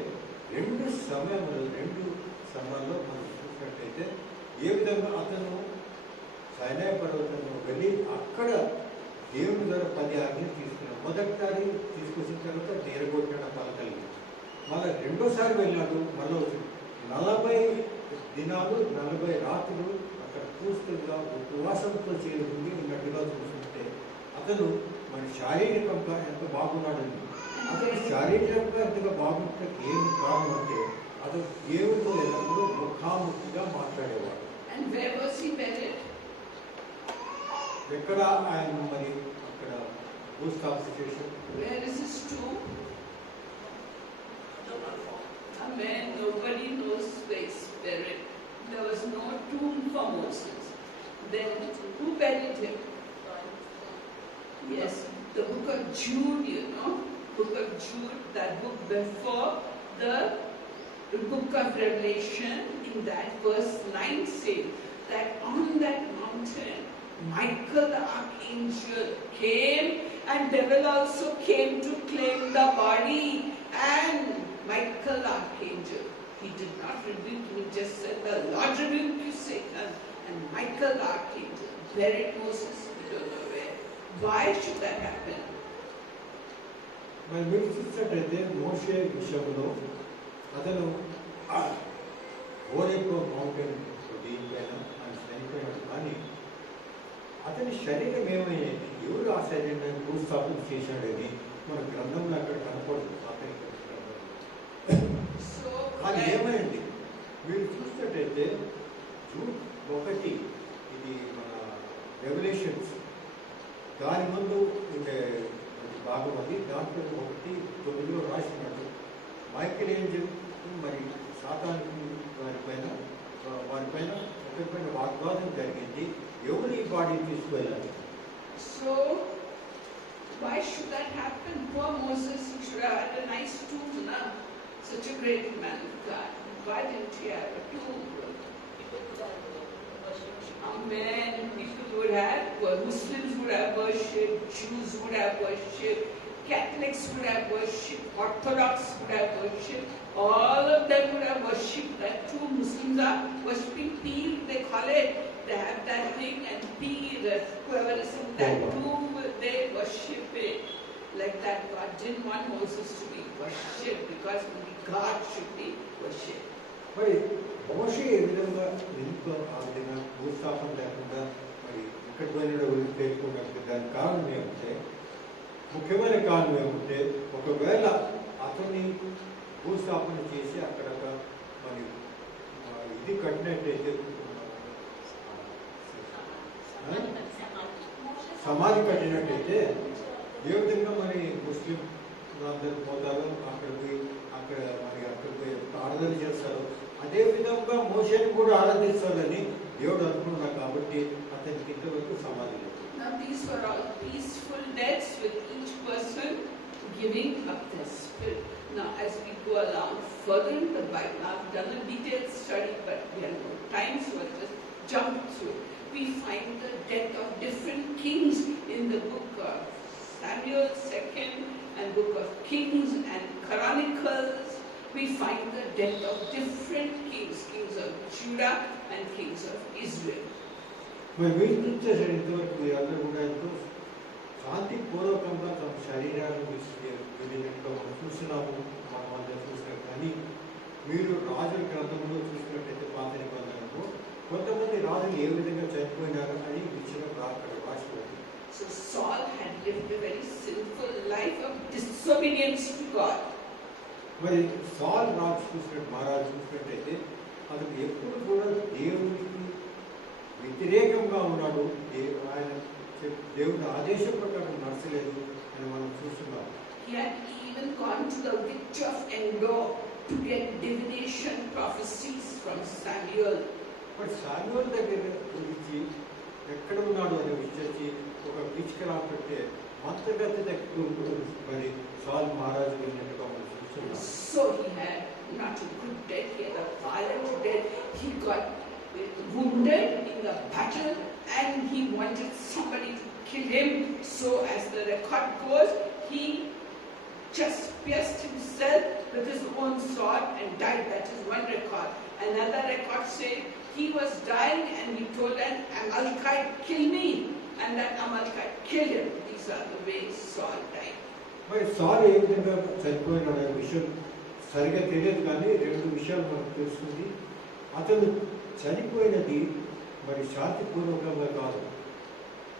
రెండు సమయాల్లో మనం చూసినట్టయితే ఏ విధంగా అతను సైనాయి పర్వతంలో వెళ్ళి అక్కడ దేవుని ద్వారా 10 ఆజ్ఞలు తీసుకున్నాడు. మొదటిసారి తీసుకొచ్చిన తర్వాత నేరగొట్టిన పలకల్ని, మళ్ళీ రెండోసారి వెళ్ళాడు. మళ్ళీ 40 దినాలు 40 రాత్రులు అక్కడ పూర్తిగా ఉపవాసంతో చేరుకుంది ఉన్నట్టుగా చూస్తుంటే అతను మరి శారీరకంగా ఎంత బాగున్నాడండి. అతను శారీరకంగా ఎంతగా బాగుంటే ఏమి కారణం అంటే అతను దేవుడితో ఎల్లప్పుడూ ముఖాముఖిగా మాట్లాడేవాడు. And where was he buried? ఎక్కడ ఆయన మరి అక్కడ భూస్థాపన చేశాడు. Where is his tomb? Amen. Nobody knows where he's buried. There was no tomb for Moses. Then who buried him? Yes, the book of Jude, you know. Book of Jude, that book before the book of Revelation, in that verse 9 says that on that mountain Michael the archangel came, and devil also came to claim the body. And Michael the archangel, he did not rebuke him, he just said, the Lord rebuked you, Satan. And Michael the archangel buried Moses, we don't know where. Why should that happen? మరి మీరు చూసినట్టయితే మోషే విషయంలో అతను Horeb mountain దీనిపైన ఆయన చనిపోయాడు. కానీ అతని శరీరం ఏమైంది? ఎవరు ఆ శరీరాన్ని భూస్థాపన చేశాడని మన గ్రంథంలో అక్కడ కనపడదు. కానీ ఏమైంది మీరు చూసినట్టయితే జూన్ 1 ఇది మన రెవల్యూషన్స్ దాని ముందు ఉండే భాగం అది. దాంట్లో 1:9 రాసినట్టు మైకేల్ ఏంజెల్ మరి సాతానికి వారిపైన ఒకరిపైన వాగ్వాదం జరిగింది. ఎవరు ఈ బాడీని తీసుకువెళ్ళాలి? So why should that happen? Poor Moses, he should have had a nice tomb now. Such a great man of God. Why didn't he have a tomb? Amen. People would have, Muslims would have worshipped, Jews would have worshipped, Catholics would have worshipped, Orthodox would have worshipped, all of them would have worshipped that tomb. Muslims are worshipping Peer, they call it. They have that thing, and Peer, whoever is in that tomb, they worship it. Like that, God didn't want Moses to be worshipped because only God should be worshipped. మరి మోషే ఏ విధంగా ఎంతో ఆ విధంగా భూస్థాపన లేకుండా మరి ఇక్కడ పోయిన తెలుసుకున్నట్టు దానికి కారణం ఏమంటే, ముఖ్యమైన కారణం ఏమంటే, ఒకవేళ అతన్ని భూస్థాపన చేసి అక్కడ మరి ఇది కట్టినట్టయితే సమాధి కట్టినట్టయితే ఏ విధంగా మరి ముస్లిం అందరూ పోతారో అక్కడ పోయి ఆరాధన చేస్తారు. అదే విధంగా మోషేని కూడా ఆరాధిస్తారని దేవుడు అనుకున్నాడు. కాబట్టి అతనికి ఇంతవరకు సమాధి లేదు. Now these were all peaceful deaths with each person giving up their spirit. Now as we go along further in the Bible, I've done a detailed study, but we have no time, so I'll just jump through. We find the death of different kings in the book of Samuel 2nd and book of Kings and Chronicles. We find the death of different kings, kings of Judah and kings of Israel. మరి వీళ్ళు చూసేసారు ఇంతవరకు మీరందరూ కూడా ఎంతో శాంతిపూర్వకంగా తమ శరీరాన్ని వెళ్ళినట్టుగా మనం చూస్తున్నాము, మనం అందరూ చూసినాం. కానీ మీరు రాజుల గ్రంథంలో చూసినట్టయితే పాత నిబంధనలో కొంతమంది రాజులు ఏ విధంగా చనిపోయినారు అని విషయం అక్కడ రాసిపోయింది. So Saul had lived a very sinful life of disobedience to God. మరి సాల్ రాజు చూసినట్టు మహారాజు చూసినట్టయితే అతను ఎప్పుడు కూడా దేవునికి వ్యతిరేకంగా ఉన్నాడు. ఆయన దేవుని ఆదేశం ప్రకారం నడచలేదు అని మనం చూస్తున్నాం. He had even gone to the witch of Endor to get divination prophecies from Samuel. But Samuel దగ్గర గురించి ఎక్కడ ఉన్నాడు అనే విషయాన్ని ఒక పిచ్చుకలా పెట్టే మంత్రగతి దగ్గర మరి సాల్ మహారాజు వెళ్ళినట్టుగా మనం చూస్తున్నాం. So he had not a good death, he had a violent death. He got wounded in the battle and he wanted somebody to kill him. So as the record goes, he just pierced himself with his own sword and died. That is one record. Another record says he was dying and he told an Amalekite, kill me. And that Amalekite killed him. These are the ways Saul died. మరి సాల్ ఏ విధంగా చనిపోయిన విషయం సరిగా తెలియదు, కానీ రెండు విషయాలు మనకు తెలుస్తుంది. అతను చనిపోయినది మరి శాంతిపూర్వకంగా కాదు,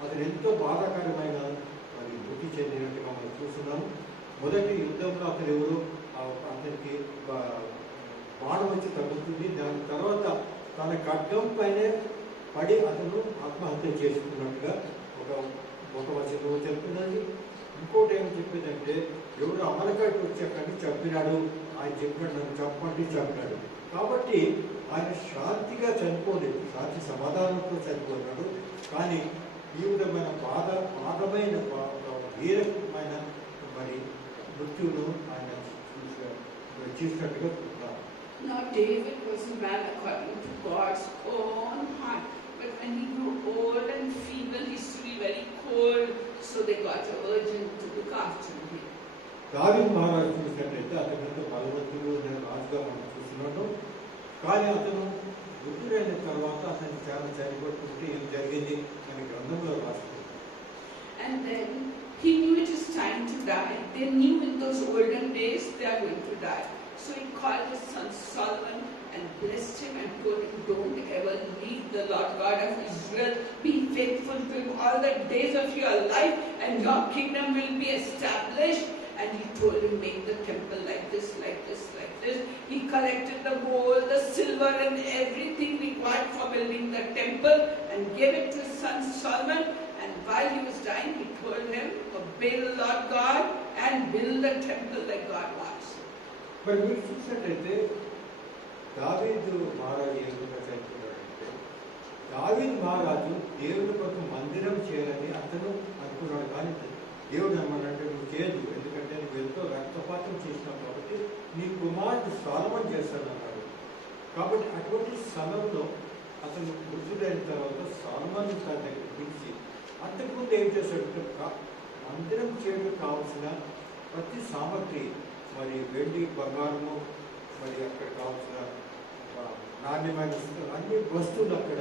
అతను ఎంతో బాధాకరమైన మరి మృతి చెందినట్టుగా మనం చూస్తున్నాము. మొదటి యుద్ధంలో అతను ఎవరు అతనికి బాణం వచ్చి తగ్గుతుంది. దాని తర్వాత తన ఖడ్గం పైన పడి అతను ఆత్మహత్య చేసుకున్నట్టుగా ఒక వచనంలో చెప్తున్నది. ఇంకోటి ఏమి చెప్పేదంటే ఎవరు అమలకాడికి వచ్చి అక్కడిని చంపినాడు, ఆయన చెప్పినాడు నన్ను చంపండి చంపినాడు. కాబట్టి ఆయన శాంతిగా చనిపోలేదు, శాంతి సమాధానంతో చనిపోతున్నాడు. కానీ ఈ విధమైన బాధమైన వీరమైన మరి మృత్యువును ఆయన చూసినట్టుగా చూస్తున్నారు. Now David was a man according to God's own heart. But when he grew old and feeble, he used to be very cold. So they got a virgin to look after him. దావీదు మహారాజు చూసినట్లయితే అతను బలవంతుడు రాజుగా మనం చూస్తున్నాడు. కానీ అతను వృద్ధుడైన తర్వాత అతను చాలా చనిపోతుంటే ఏం జరిగింది అని గ్రంథంలో రాస్తుంది. And then he knew it is time to die. They knew in those olden days they are going to die. So he called his son Solomon and blessed him and told him, don't ever leave the Lord God of Israel. Be faithful to him all the days of your life and your kingdom will be established. And he told him, make the temple like this, like this, like this. He collected the gold, the silver and everything required for building the temple and gave it to his son Solomon. And while he was dying, he told him, obey the Lord God and build the temple like God wants. మరి మీరు చూసినట్లయితే దావీదు మహారాజు ఏ విధంగా చనిపోయాడంటే, దావీదు మహారాజు దేవుని కొరకు మందిరం చేయాలని అతను అనుకున్నాడు. కానీ దేవుడు ఏమన్నాడంటే నువ్వు చేయదు, ఎందుకంటే నువ్వు ఎంతో రక్తపాతం చేసినావు కాబట్టి నీ కుమారుడు సొలొమోను చేస్తానన్నాడు. కాబట్టి అటువంటి సమయంలో అతను వృద్ధుడైన తర్వాత సొలొమోను తన దగ్గర పిలిచి అంతకుముందు ఏం చేశాడు, మందిరం చేయడం కావాల్సిన ప్రతి సామగ్రి మరి వెండి బంగారము మరి అక్కడ కావాల్సిన నాణ్యమైన అన్ని వస్తువులు అక్కడ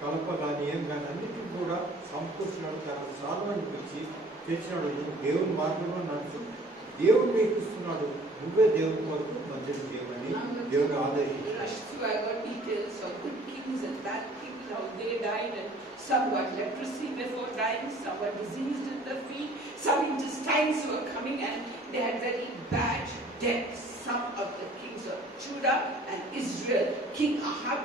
కలప కానీ ఏం కానీ అన్నిటికీ కూడా సమకూర్చినాడు. తన సొలొమోను పిలిచి తెచ్చినాడు, దేవుని మార్గంలో నడుచు, దేవుడు నీకు ఇస్తున్నాడు, నువ్వే దేవుని కొరకు మందిరం చేయమని దేవుడు ఆదేశించాడు. Details of good kings and bad kings, how they died, and some got leprosy before dying, some were diseased in the feet, some intestines were coming and they had very bad deaths. Some of the kings of Judah and Israel, King Ahab,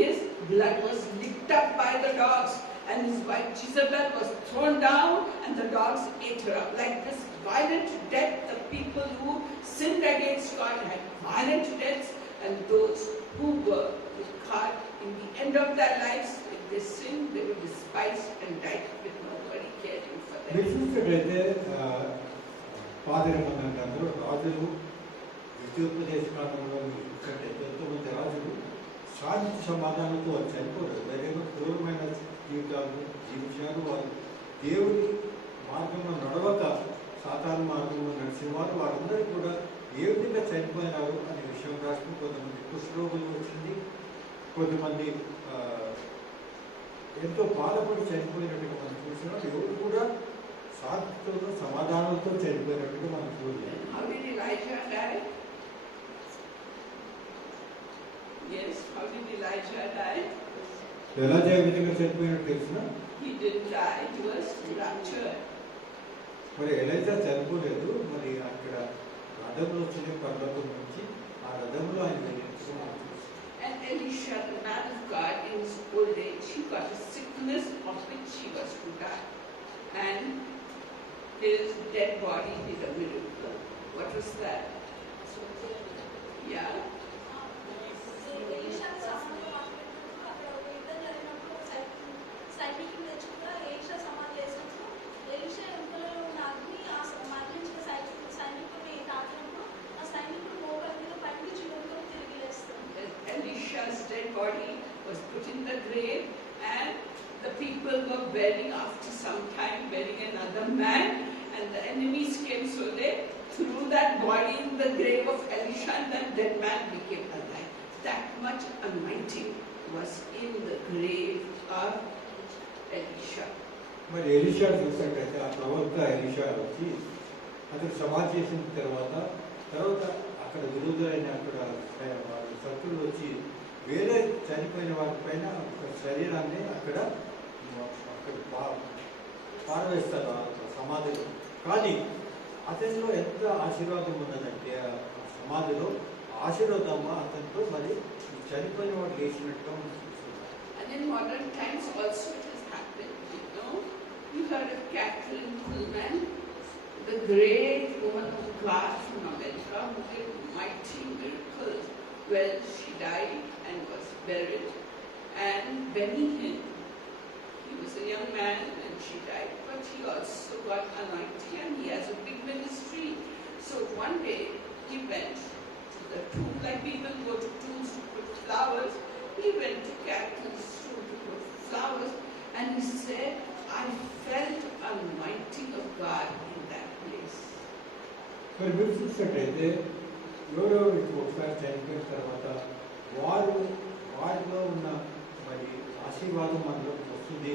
his blood was licked up by the dogs and his wife Jezebel was thrown down and the dogs ate her up. Like this violent death, the people who sinned against God had violent deaths, and those who were caught in the end of their lives, if they sinned, they were despised and died with nobody caring for them. మీరు చూసినట్లయితే పాదరమందంలో రాజులు ద్వితీయోపదేశ కాలంలో చూసినట్లయితే ఎంతోమంది రాజులు శాంతి సమాధానంతో వారు చనిపోలేదు. వేరేమో క్రూరమైన జీవితాలు జీవించారు. వారు దేవుని మార్గంలో నడవక సాతాను మార్గంలో నడిచిన వారందరూ కూడా ఏ విధంగా చనిపోయినారు అనే విషయం రాష్ట్రం కొంతమంది కుష్ఠరోగులు వచ్చింది, కొంతమంది ఎంతో బాధపడి చనిపోయినట్టుగా మనం చూసినాం. ఎవరు కూడా శాంతితో సమాధానంతో చనిపోయినట్టుగా మనం చూడలేదు. How did Elijah die? Yes, how did Elijah die? ఎలా విధంగా చనిపోయినట్టు తెలిసిన He didn't die, he was raptured. మరి ఎలైజా చనిపోలేదు. మరి అక్కడ రథంలో వచ్చిన పర్వతం నుంచి ఆ రథంలో ఆయన వెళ్ళినట్టుగా. And Elisha, the man of God, in his old age, he got a sickness of which he was to die. And his dead body did a miracle. What was that? Yeah? Elisha సమాధి మాట్లాడుతూ అక్కడ ఒక యుద్ధం జరిగినప్పుడు ఒక సైనికులు తెచ్చుకుగా Elisha సమాధి చేసినప్పుడు ఎలీషా ఎముకలలో ఉన్న అగ్ని ఆ మరణించిన సైనికుడిని తాకినప్పుడు ఆ సైనికుడు మోకాల మీద పట్టి చివరితో తిరిగి లేస్తాడు. Elisha's dead body was put in the grave, and the people were burying after some time, burying another man, and the enemies came, so they threw that body in the grave of Elisha, and that dead man became alive. That much anointing was in the grave of Elisha. మరి Elisha చూసినట్టయితే ఆ ప్రవక్త Elisha వచ్చి అతను సమాధి చేసిన తర్వాత అక్కడ విరోధులైన అక్కడ వారి శత్రువులు వచ్చి వేరే చనిపోయిన వారిపైన ఒక శరీరాన్ని అక్కడ పారవేస్తారు ఆ సమాధిలో. కానీ అతనిలో ఎంత ఆశీర్వాదం ఉన్నదంటే ఆ సమాధిలో ఆశీర్వాదమా అతనితో మరి చనిపోయిన వాడు లేచినట్టుగా మనం చూస్తున్నాం. And in modern times also it has happened, you know. You heard of Catherine Kuhlman, the great woman of God from America who did mighty miracles. Well, she died and was buried. And Benny Hinn, he was a young man and she died, but he also got anointing and he has a big ministry. So one day he went to the tomb, like people go to tombs to put flowers. He went to Catherine's tomb to put flowers, and he said, I felt anointing of God in that place. మరి మీరు చూసినట్టయితే ఎవరో ఒకసారి చనిపోయిన తర్వాత వారిలో ఉన్న మరి ఆశీర్వాదం మనలో వస్తుంది.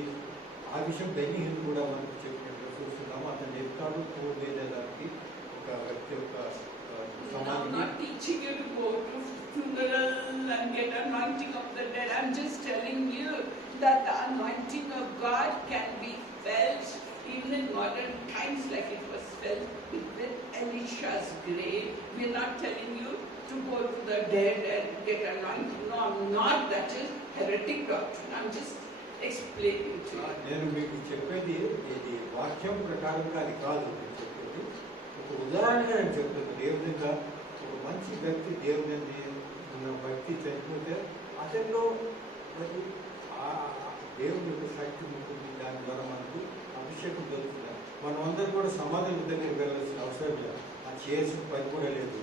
ఆ విషయం బెన్నీ హిల్ కూడా మనకు చెప్పినట్టు చూస్తున్నాము. అతను చెప్తాడు వేరేదానికి ఒక వ్యక్తి యొక్క No, I'm సమాధి. not teaching you to go to funeral and get anointing of the dead. I'm just telling you that the anointing of God can be felt even in modern times like it was felt with Elisha's grave. We're not telling you to go to the dead and get anointing. No, I'm not. That is heretic doctrine. I'm just explaining to you. నేను మీకు చెప్పేది ఇది వాక్యం ప్రకారంగా అది కాదు. నేను చెప్పేది ఒక ఉదాహరణగా నేను చెప్తాను. ఏ విధంగా ఒక మంచి వ్యక్తి దేవుని ఉన్న వ్యక్తి చనిపోతే అతనిలో మరి ఆ దేవుని యొక్క శక్తి ఉంటుంది. దాని ద్వారా మనకు అభిషేకం దొరుకుతుంది. మనం అందరం కూడా సమాధుల దగ్గరికి వెళ్ళాల్సిన అవసరం లేదు. అది చేసిన పని కూడా లేదు.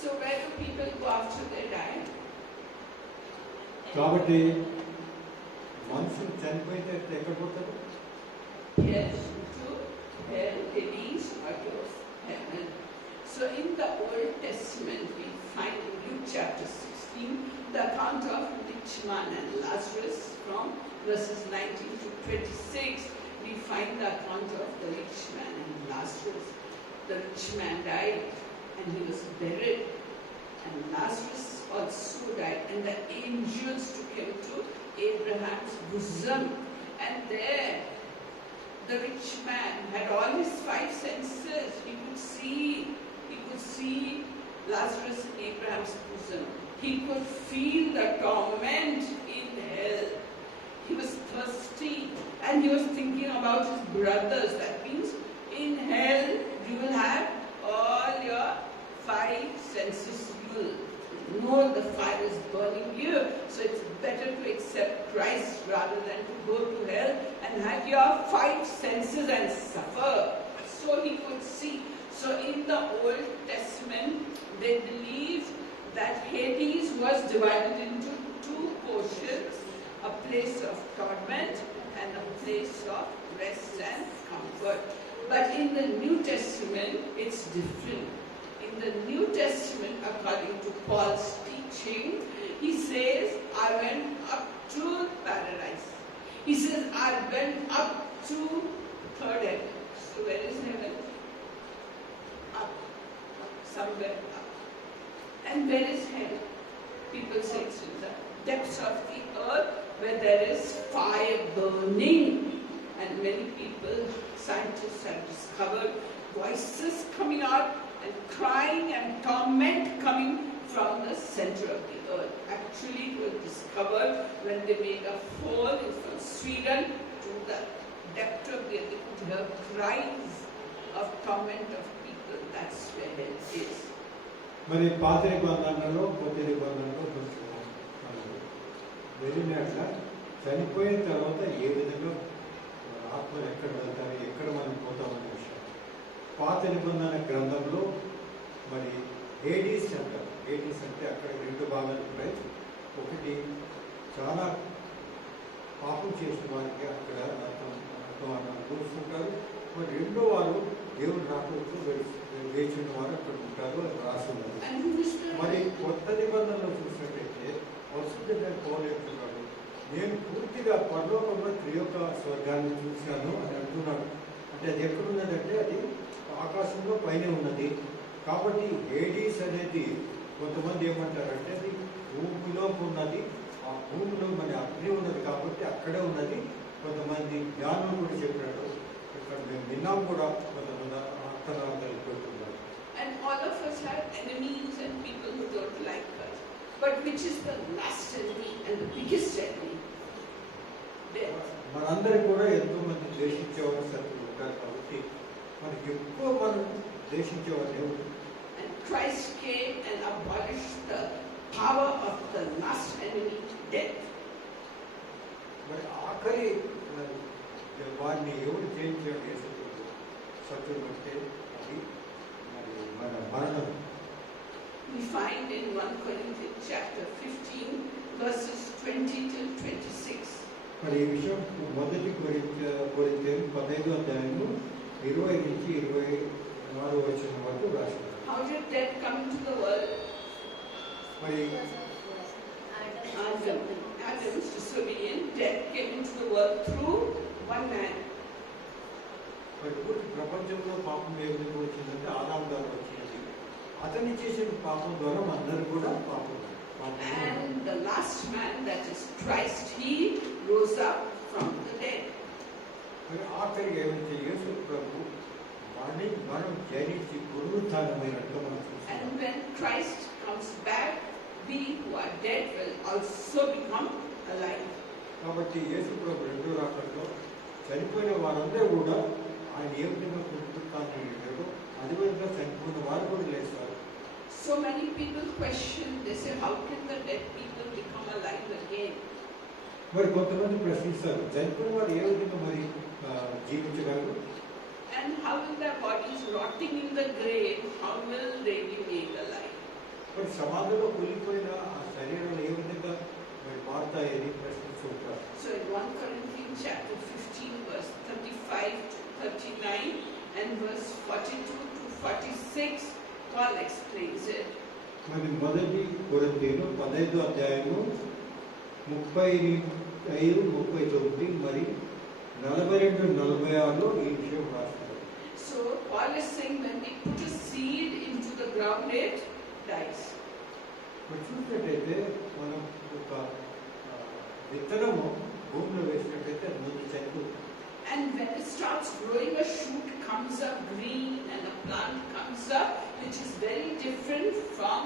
So where do people go after they die? కాబట్టి మనుషులు చనిపోయితే ఎక్కడ పోతారు? Yes, to hell, Hades, or to heaven. So in the Old Testament, we find in Luke chapter 16 the account of rich man and Lazarus. From verses 19 to 26, we find the account of the rich man and Lazarus. The rich man died and he was buried, and Lazarus also died, and the angels took him to Abraham's bosom, and there the rich man had all his five senses. He could see Lazarus in Abraham's bosom. He could feel the torment in hell. He was thirsty and he was thinking about his brothers. That means in hell you will have all your five senses. You will know the fire is burning you. So it's better to accept Christ rather than to go to hell and have your five senses and suffer. So he could see. So in the Old Testament, they believed that Hades was divided into two portions, a place of torment and a place of rest and comfort. But in the New Testament, it's different. In the New Testament, according to Paul's teaching, he says, I went up to paradise. He says, I went up to third heaven. So where is heaven? Up. Somewhere up. And where is hell? People say it's in the depths of the earth where there is fire burning. And many people, scientists have discovered voices coming out and crying and torment coming from the center of the earth. Actually, it was discovered when they made a hole from Sweden to the depth of the earth. They could hear cries of torment of people. That's where hell is. మరి పాత నిబంధనలో కొత్త నిబంధనలో కొంచెం మనకు వెళ్ళినట్ల చనిపోయిన తర్వాత ఏ విధంగా ఆత్మలు ఎక్కడ వెళ్తారు, ఎక్కడ మనం పోతామనే విషయం పాత నిబంధన గ్రంథంలో మరి ఏడీస్ అంటారు. ఏడీస్ అంటే అక్కడ 2 భాగాలు ఉంటాయి. ఒకటి చాలా పాపం చేసిన వారికి అక్కడ అనుభవిస్తుంటారు. మరి రెండో వారు దేవుడు రాకపోతే వేచిన వారు అక్కడ ఉంటారు అని రాసి ఉన్నది. And who is the మరి కొత్త నిబంధనలో చూసినట్టయితే పరిశుద్ధమైన పౌలు చెప్తున్నాడు, నేను పూర్తిగా పరలోకంలో త్రియొక స్వర్గాన్ని చూశాను అని అంటున్నాడు. అంటే అది ఎక్కడున్నదంటే అది ఆకాశంలో పైన ఉన్నది. కాబట్టి ఏడీస్ అనేది కొంతమంది ఏమంటారంటే అది భూమిలో ఉన్నది, ఆ భూమిలో మన అగ్ని ఉన్నది కాబట్టి అక్కడే ఉన్నది. కొంతమంది జ్ఞానం కూడా చెప్పినట్టు ఇక్కడ మేము విన్నాం కూడా కొంతమంది అర్థనాలు కలిగిపోతున్నారు. And all of us have enemies and people who don't like us. But which is the last enemy and the biggest enemy? Death. మనందరికీ కూడా ఎంతో మంది ద్వేషించేవారు శత్రువులు ఉంటారు కాబట్టి మనకి ఎక్కువ మనం ద్వేషించేవారు ఎవరు? And Christ came and abolished the power of the last enemy, death. మరి ఆఖరి మరి వారిని ఎవరు జయించాడు? యేసుక్రీస్తు. శత్రువులు అంటే అది మరి మన మరణం. We find in 1 Corinthians chapter 15 verses 20 till 26. మరి ఈ విషయం మొదటి కొరింథీయులు 15వ అధ్యాయము 20 నుంచి 24 వచనం వరకు రాశారు. How did death come into the world? మరి Adam's disobedience, death came into the world through one man. మరి పూర్తి ప్రపంచంలో పాపం ఏ విధంగా వచ్చిందంటే ఆదాము ద్వారా వచ్చింది. అతన్ని చేసిన పాపం ద్వారా అందరూ కూడా పాపం. And the last man, that is Christ, he rose up from the dead. మరి ఆఖరిగా ఏమైతే యేసు ప్రభు మనం జయించి పునరుత్థానమైనట్టుగా మనం చూస్తాం. And when Christ comes back, we who are dead will also become alive. కాబట్టి యేసు ప్రభు రెండో రాకడలో చనిపోయిన వారందరూ కూడా ఆయన ఏ విధంగా పునరుత్థానం చేశాడో అదే విధంగా చనిపోయిన వారు కూడా లేస్తారు. So many people question, they say, how can the dead people become alive again? మరి కొంతమంది ప్రశ్నిస్తారు, చనిపోయిన వారు ఏ విధంగా మరి జీవించగలరు? And how will their bodies rotting in the grave, how will they be made alive? మరి సమాధిలో కూలిపోయిన ఆ శరీరాలు ఏ విధంగా మరి మారుతాయని ప్రశ్నిస్తుంటారు. So in 1 Corinthians chapter 15 verse 35 to 39 and verse 42 to 46, Paul explains it. మరి మొదటి కొరింథీయులు 15వ అధ్యాయము 35, 39 మరి 42, 46లో ఈ విషయం రాస్తారు. So Paul is saying when we put a seed into the ground, it dies. మరి చూసినట్టయితే మనం ఒక విత్తనము భూమిలో వేసినట్టయితే అది ముందు చనిపోతుంది. And when it starts growing, a shoot comes up green and a plant comes up, which is very different from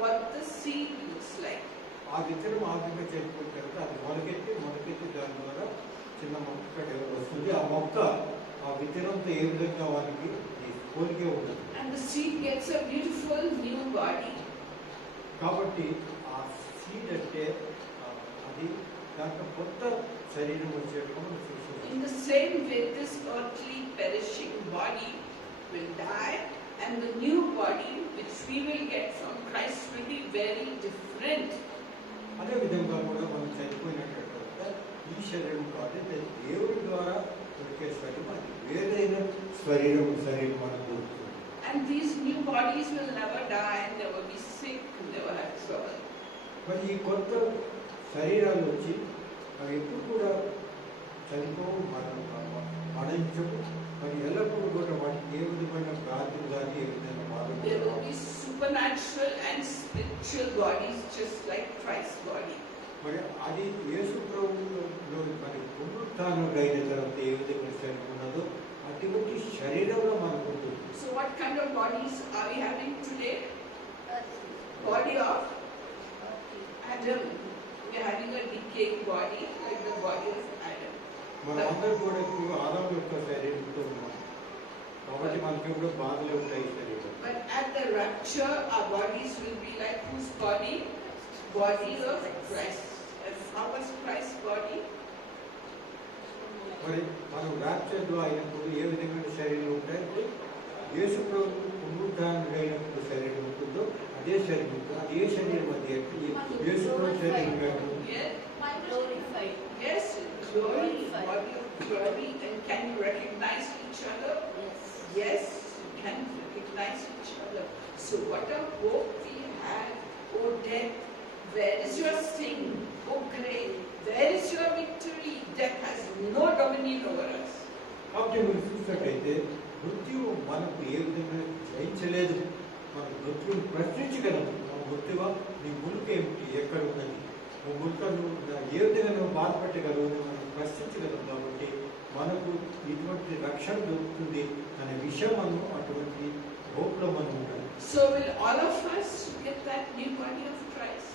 what the seed looks like. ఆ విత్తనం ఆర్థికంగా చనిపోయిన తర్వాత అది మొలకెత్తి దాని ద్వారా చిన్న మొక్క వస్తుంది. ఆ మొక్క ఆ విత్తనంతో ఏ విధంగా వారికి పోలికే ఉండదు. And the seed gets a beautiful new body. కాబట్టి ఆ సీడ్ అంటే అది దాంట్లో కొత్త శరీరం వచ్చేట్టుగా మనం చూస్తున్నాం. In the same way, this earthly perishing body will die, and the new body which we will get from Christ will be very different. అదే విధంగా కూడా మనం చనిపోయినట్టు ఈ శరీరం కాదు, దేవుడి ద్వారా దొరికే శరీరం, అది వేరైన శరీరం మనకు దొరుకుతుంది. And these new bodies will never die, never be sick, never have trouble. మరి ఈ కొత్త శరీరాలు వచ్చి అవి ఎప్పుడు కూడా చనిపోవు, మరణించవు. మరి ఎల్లప్పుడూ కూడా వాటికి ఏ విధమైన వ్యాధులు కానీ ఏ విధమైన There will బాధలు be supernatural and spiritual bodies just like Christ's body. మరి అది యేసు ప్రభువులో మరి పునరుత్థానం అయిన తర్వాత ఏ విధంగా శరీరం ఉన్నదో అటువంటి శరీరంలో మనకు ఉంటుంది. So what kind of bodies are we having today? Body of Adam. We are having a decaying body like the body of Adam. మన అందరూ కూడా ఇప్పుడు ఆదాము యొక్క శరీరంతో ఉన్నాం. కాబట్టి మనకి ఇప్పుడు బాధలు ఉంటాయి శరీరం. But at the rapture, our bodies will be like whose body? Body of Christ. And how was Christ's body? మరి మనం ర్యాప్చర్లో అయినప్పుడు ఏ విధమైన శరీరం ఉంటాయంటే యేసు ప్రభు పునరుద్ధానుడు అయినప్పుడు శరీరం ఉంటుందో అదే శరీరం ఉంటుంది. అది ఏ శరీరం అది అంటే యేసు ప్రభు శరీరం కాదు. Yes, glorified. yes, glory, body of glory. And can you recognize each other? Yes, you can recognize each other. So what a hope we have. Oh death, where is your sting? Oh grave, where is your victory? Death has no dominion over us. కాబట్టి మీరు చూసినట్టయితే మృత్యువు మనకు ఏ విధంగా జయించలేదు. మన మృత్యువుని ప్రశ్నించగలము. మన మృత్యువా నీ ములుక ఏమిటి, ఎక్కడ ఉన్నది, నువ్వు ములుక నువ్వు ఏ విధంగా నువ్వు బాధపెట్టగలవు అని మనం ప్రశ్నించగలము. కాబట్టి మనకు ఇటువంటి రక్షణ దొరుకుతుంది అనే విషయం మనం అటువంటి హోప్లో మనం ఉండాలి. So will all of us get that new body of Christ?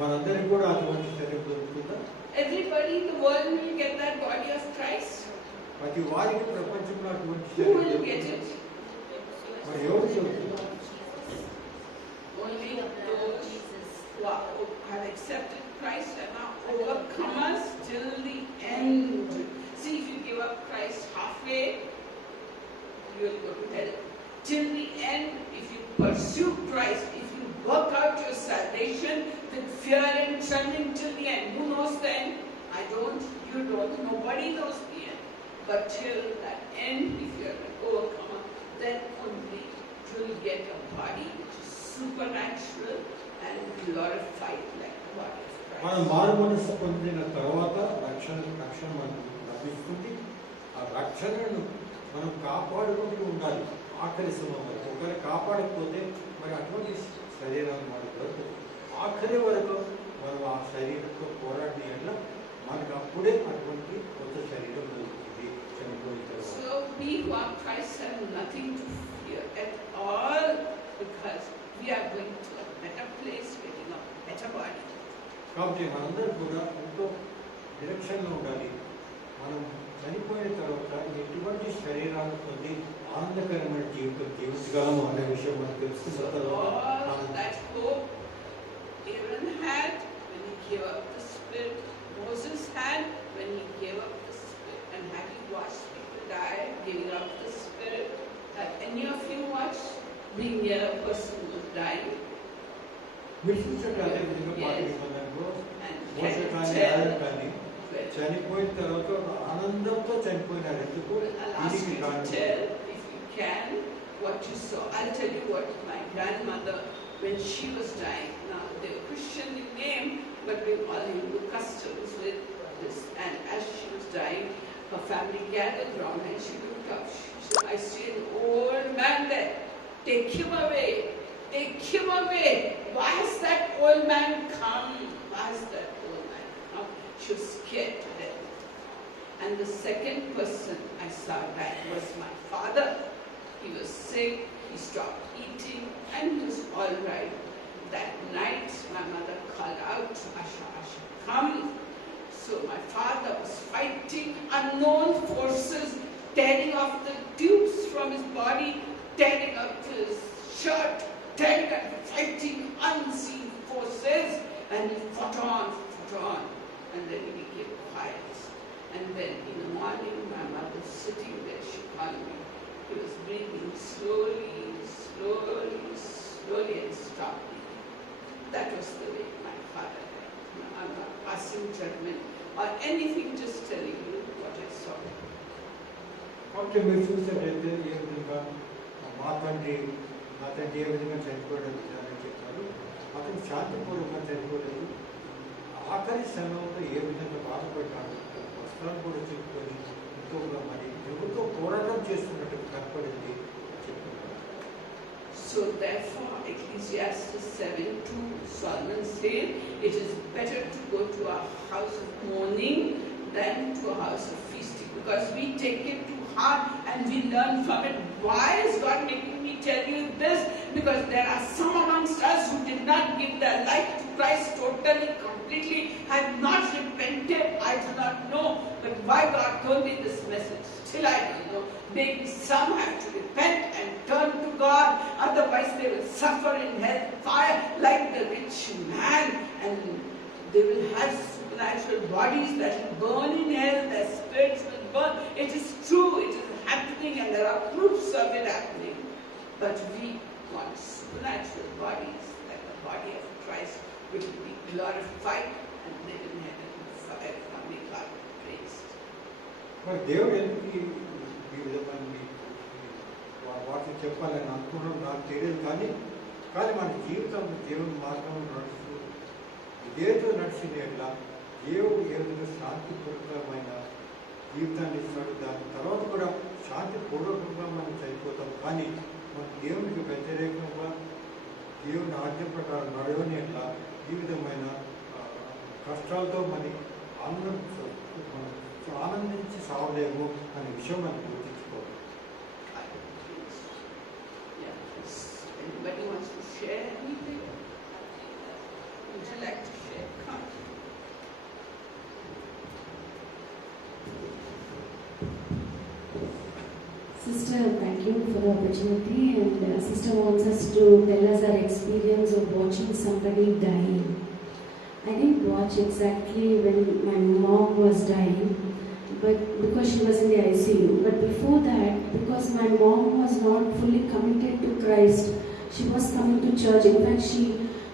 మనందరికీ కూడా అటువంటి శరీరం దొరుకుతుందా? Everybody in the world will get that body of Christ. ప్రతి వారికి ప్రపంచంలో అటువంటి Who శరీరం will get దొరుకుతుంది. it? మరి ఎవరు దొరుకుతుంది? Only those who have accepted Christ and are overcomers till the end. See, if you give up Christ halfway, you will go to hell. Till the end, if you pursue Christ, if you work out your salvation with fear and trembling till the end. Who knows the end? I don't, you don't, nobody knows the end. But till that end, if you are an overcomer, then only you will get a body which is supernatural and glorified like the body of మనం Christ. మారు మనసు పొందిన తర్వాత రక్షణ మనకు లభిస్తుంది. ఆ రక్షణను మనం కాపాడుకుంటూ ఉండాలి. ఆఖరి సమయం వరకు ఒకవేళ కాపాడకపోతే మరి అటువంటి శరీరాన్ని మనకు దొరుకుతుంది. ఆఖరి వరకు మనం ఆ శరీరంతో పోరాడి వల్ల మనకు అప్పుడే అటువంటి కొత్త శరీరం దొరుకుతుంది చనిపోయిన తర్వాత. So we who are Christ have nothing to fear at all because we are going to a better place, getting a better body. కాబట్టి మనందరం కూడా ఎంతో నిరీక్షణలో ఉండాలి. మనం చనిపోయిన తర్వాత ఎటువంటి శరీరాన్ని పొంది ఆనందకరమైన జీవితం జీవించగలము అనే విషయం మనకు తెలుసుకున్న So తర్వాత all మనం that hope Aaron had when he gave up the spirit, Moses had when he gave up the spirit. And have you watched people die giving up the spirit? Have any of you watched being near a person who was dying? మీరు చూసినట్టు అదే విధంగా పాత నిబంధనలో And Moshe can కానీ you Aaron tell? కానీ Well, చనిపోయిన తర్వాత ఆనందంతో చనిపోయినారు. ఎందుకు I'll ask దీనికి you to కారణం tell, if you can, what you saw. I'll tell you what my grandmother, when she was dying, now they were Christian in name, but we all Hindu customs with this. And as she was dying, her family gathered round and she looked up. She said, I see an old man there. Take him away. Take him away. Why has that old man come? Why has that old man come? She was scared to death. And the second person I saw die was my father. He was sick, he stopped eating, and he was all right. That night, my mother called out, Asha, Asha, come. So my father was fighting unknown forces, tearing off the tubes from his body, tearing up his shirt, tearing and fighting unseen forces, and he fought on, and then he became quiet. And then in the morning, my mother was sitting there, she called me. He was breathing slowly, and stopped breathing. That was the way my father died. I'm not passing judgment or anything, just telling you what I saw. కాబట్టి మీరు చూసినట్లయితే ఏ విధంగా నా తండ్రి ఏ విధంగా చనిపోవడం విధానం చెప్పారు. అతను శాంతిపూర్వకంగా చనిపోలేదు. ఆఖరి సమయంలో ఏ విధంగా బాధపడ్డాడు, వస్త్రాలు కూడా చెప్పుకొని ఎంతోగా మరి ఎవరితో పోరాటం చేస్తున్నట్టు కనపడింది చెప్తున్నారు. So therefore, Ecclesiastes 7:2, Solomon says, it is better to go to a house of mourning than to a house of feasting, because we take it to heart and we learn from it. Why is God making me tell you this? Because there are some amongst us who did not give their life to Christ totally, completely, have not repented. I do not know, but why God told me this message. still I don't know. Maybe some have to repent and turn to God, otherwise they will suffer in hell fire like the rich man, and they will have supernatural bodies that will burn in hell, their spirits will burn. It is true, it is happening, and there are proofs of it happening. But we want supernatural bodies, like the body of Christ, which will be glorified and live in heaven forever. May God be praised. మరి దేవుడు ఎందుకు ఈ విధమైన వాటిని చెప్పాలని అనుకున్నాం నాకు తెలియదు, కానీ మన జీవితం దేవుని మార్గంలో నడుస్తూ ఇదేదో నడిచింది ఎట్లా దేవుడు ఏ విధంగా శాంతిపూర్వకమైన జీవితాన్ని ఇస్తాడు. దాని తర్వాత కూడా శాంతిపూర్వకంగా మనం చనిపోతాం, కానీ మన దేవునికి వ్యతిరేకంగా దేవుని ఆజ్ఞ ప్రకారం నడవని ఎట్లా ఈ విధమైన కష్టాలతో మనకి ఆనందించి సావలేము అనే విషయం మనం గుర్తించుకోవాలి. Anybody wants to share anything? Would you like to share? Come. Sister, thank you for the opportunity, and Sister wants us to tell us our experience of watching somebody dying. I didn't watch exactly when my mom was dying, but because she was in the ICU. But before that, because my mom was not fully committed to Christ, she was coming to church. In fact, she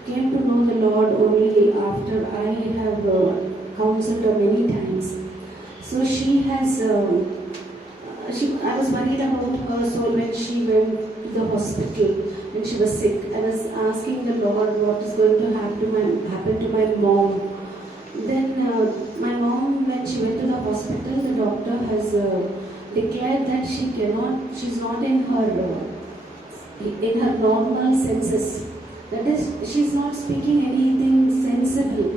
came to know the Lord only after I have counseled her many times. So she has, I was worried about her soul when she went to the hospital when she was sick. I was asking the Lord what is going to happen to my mom. Then my mom, when she went to the hospital, the doctor has declared that she's not in her normal senses. That is, she's not speaking anything sensible.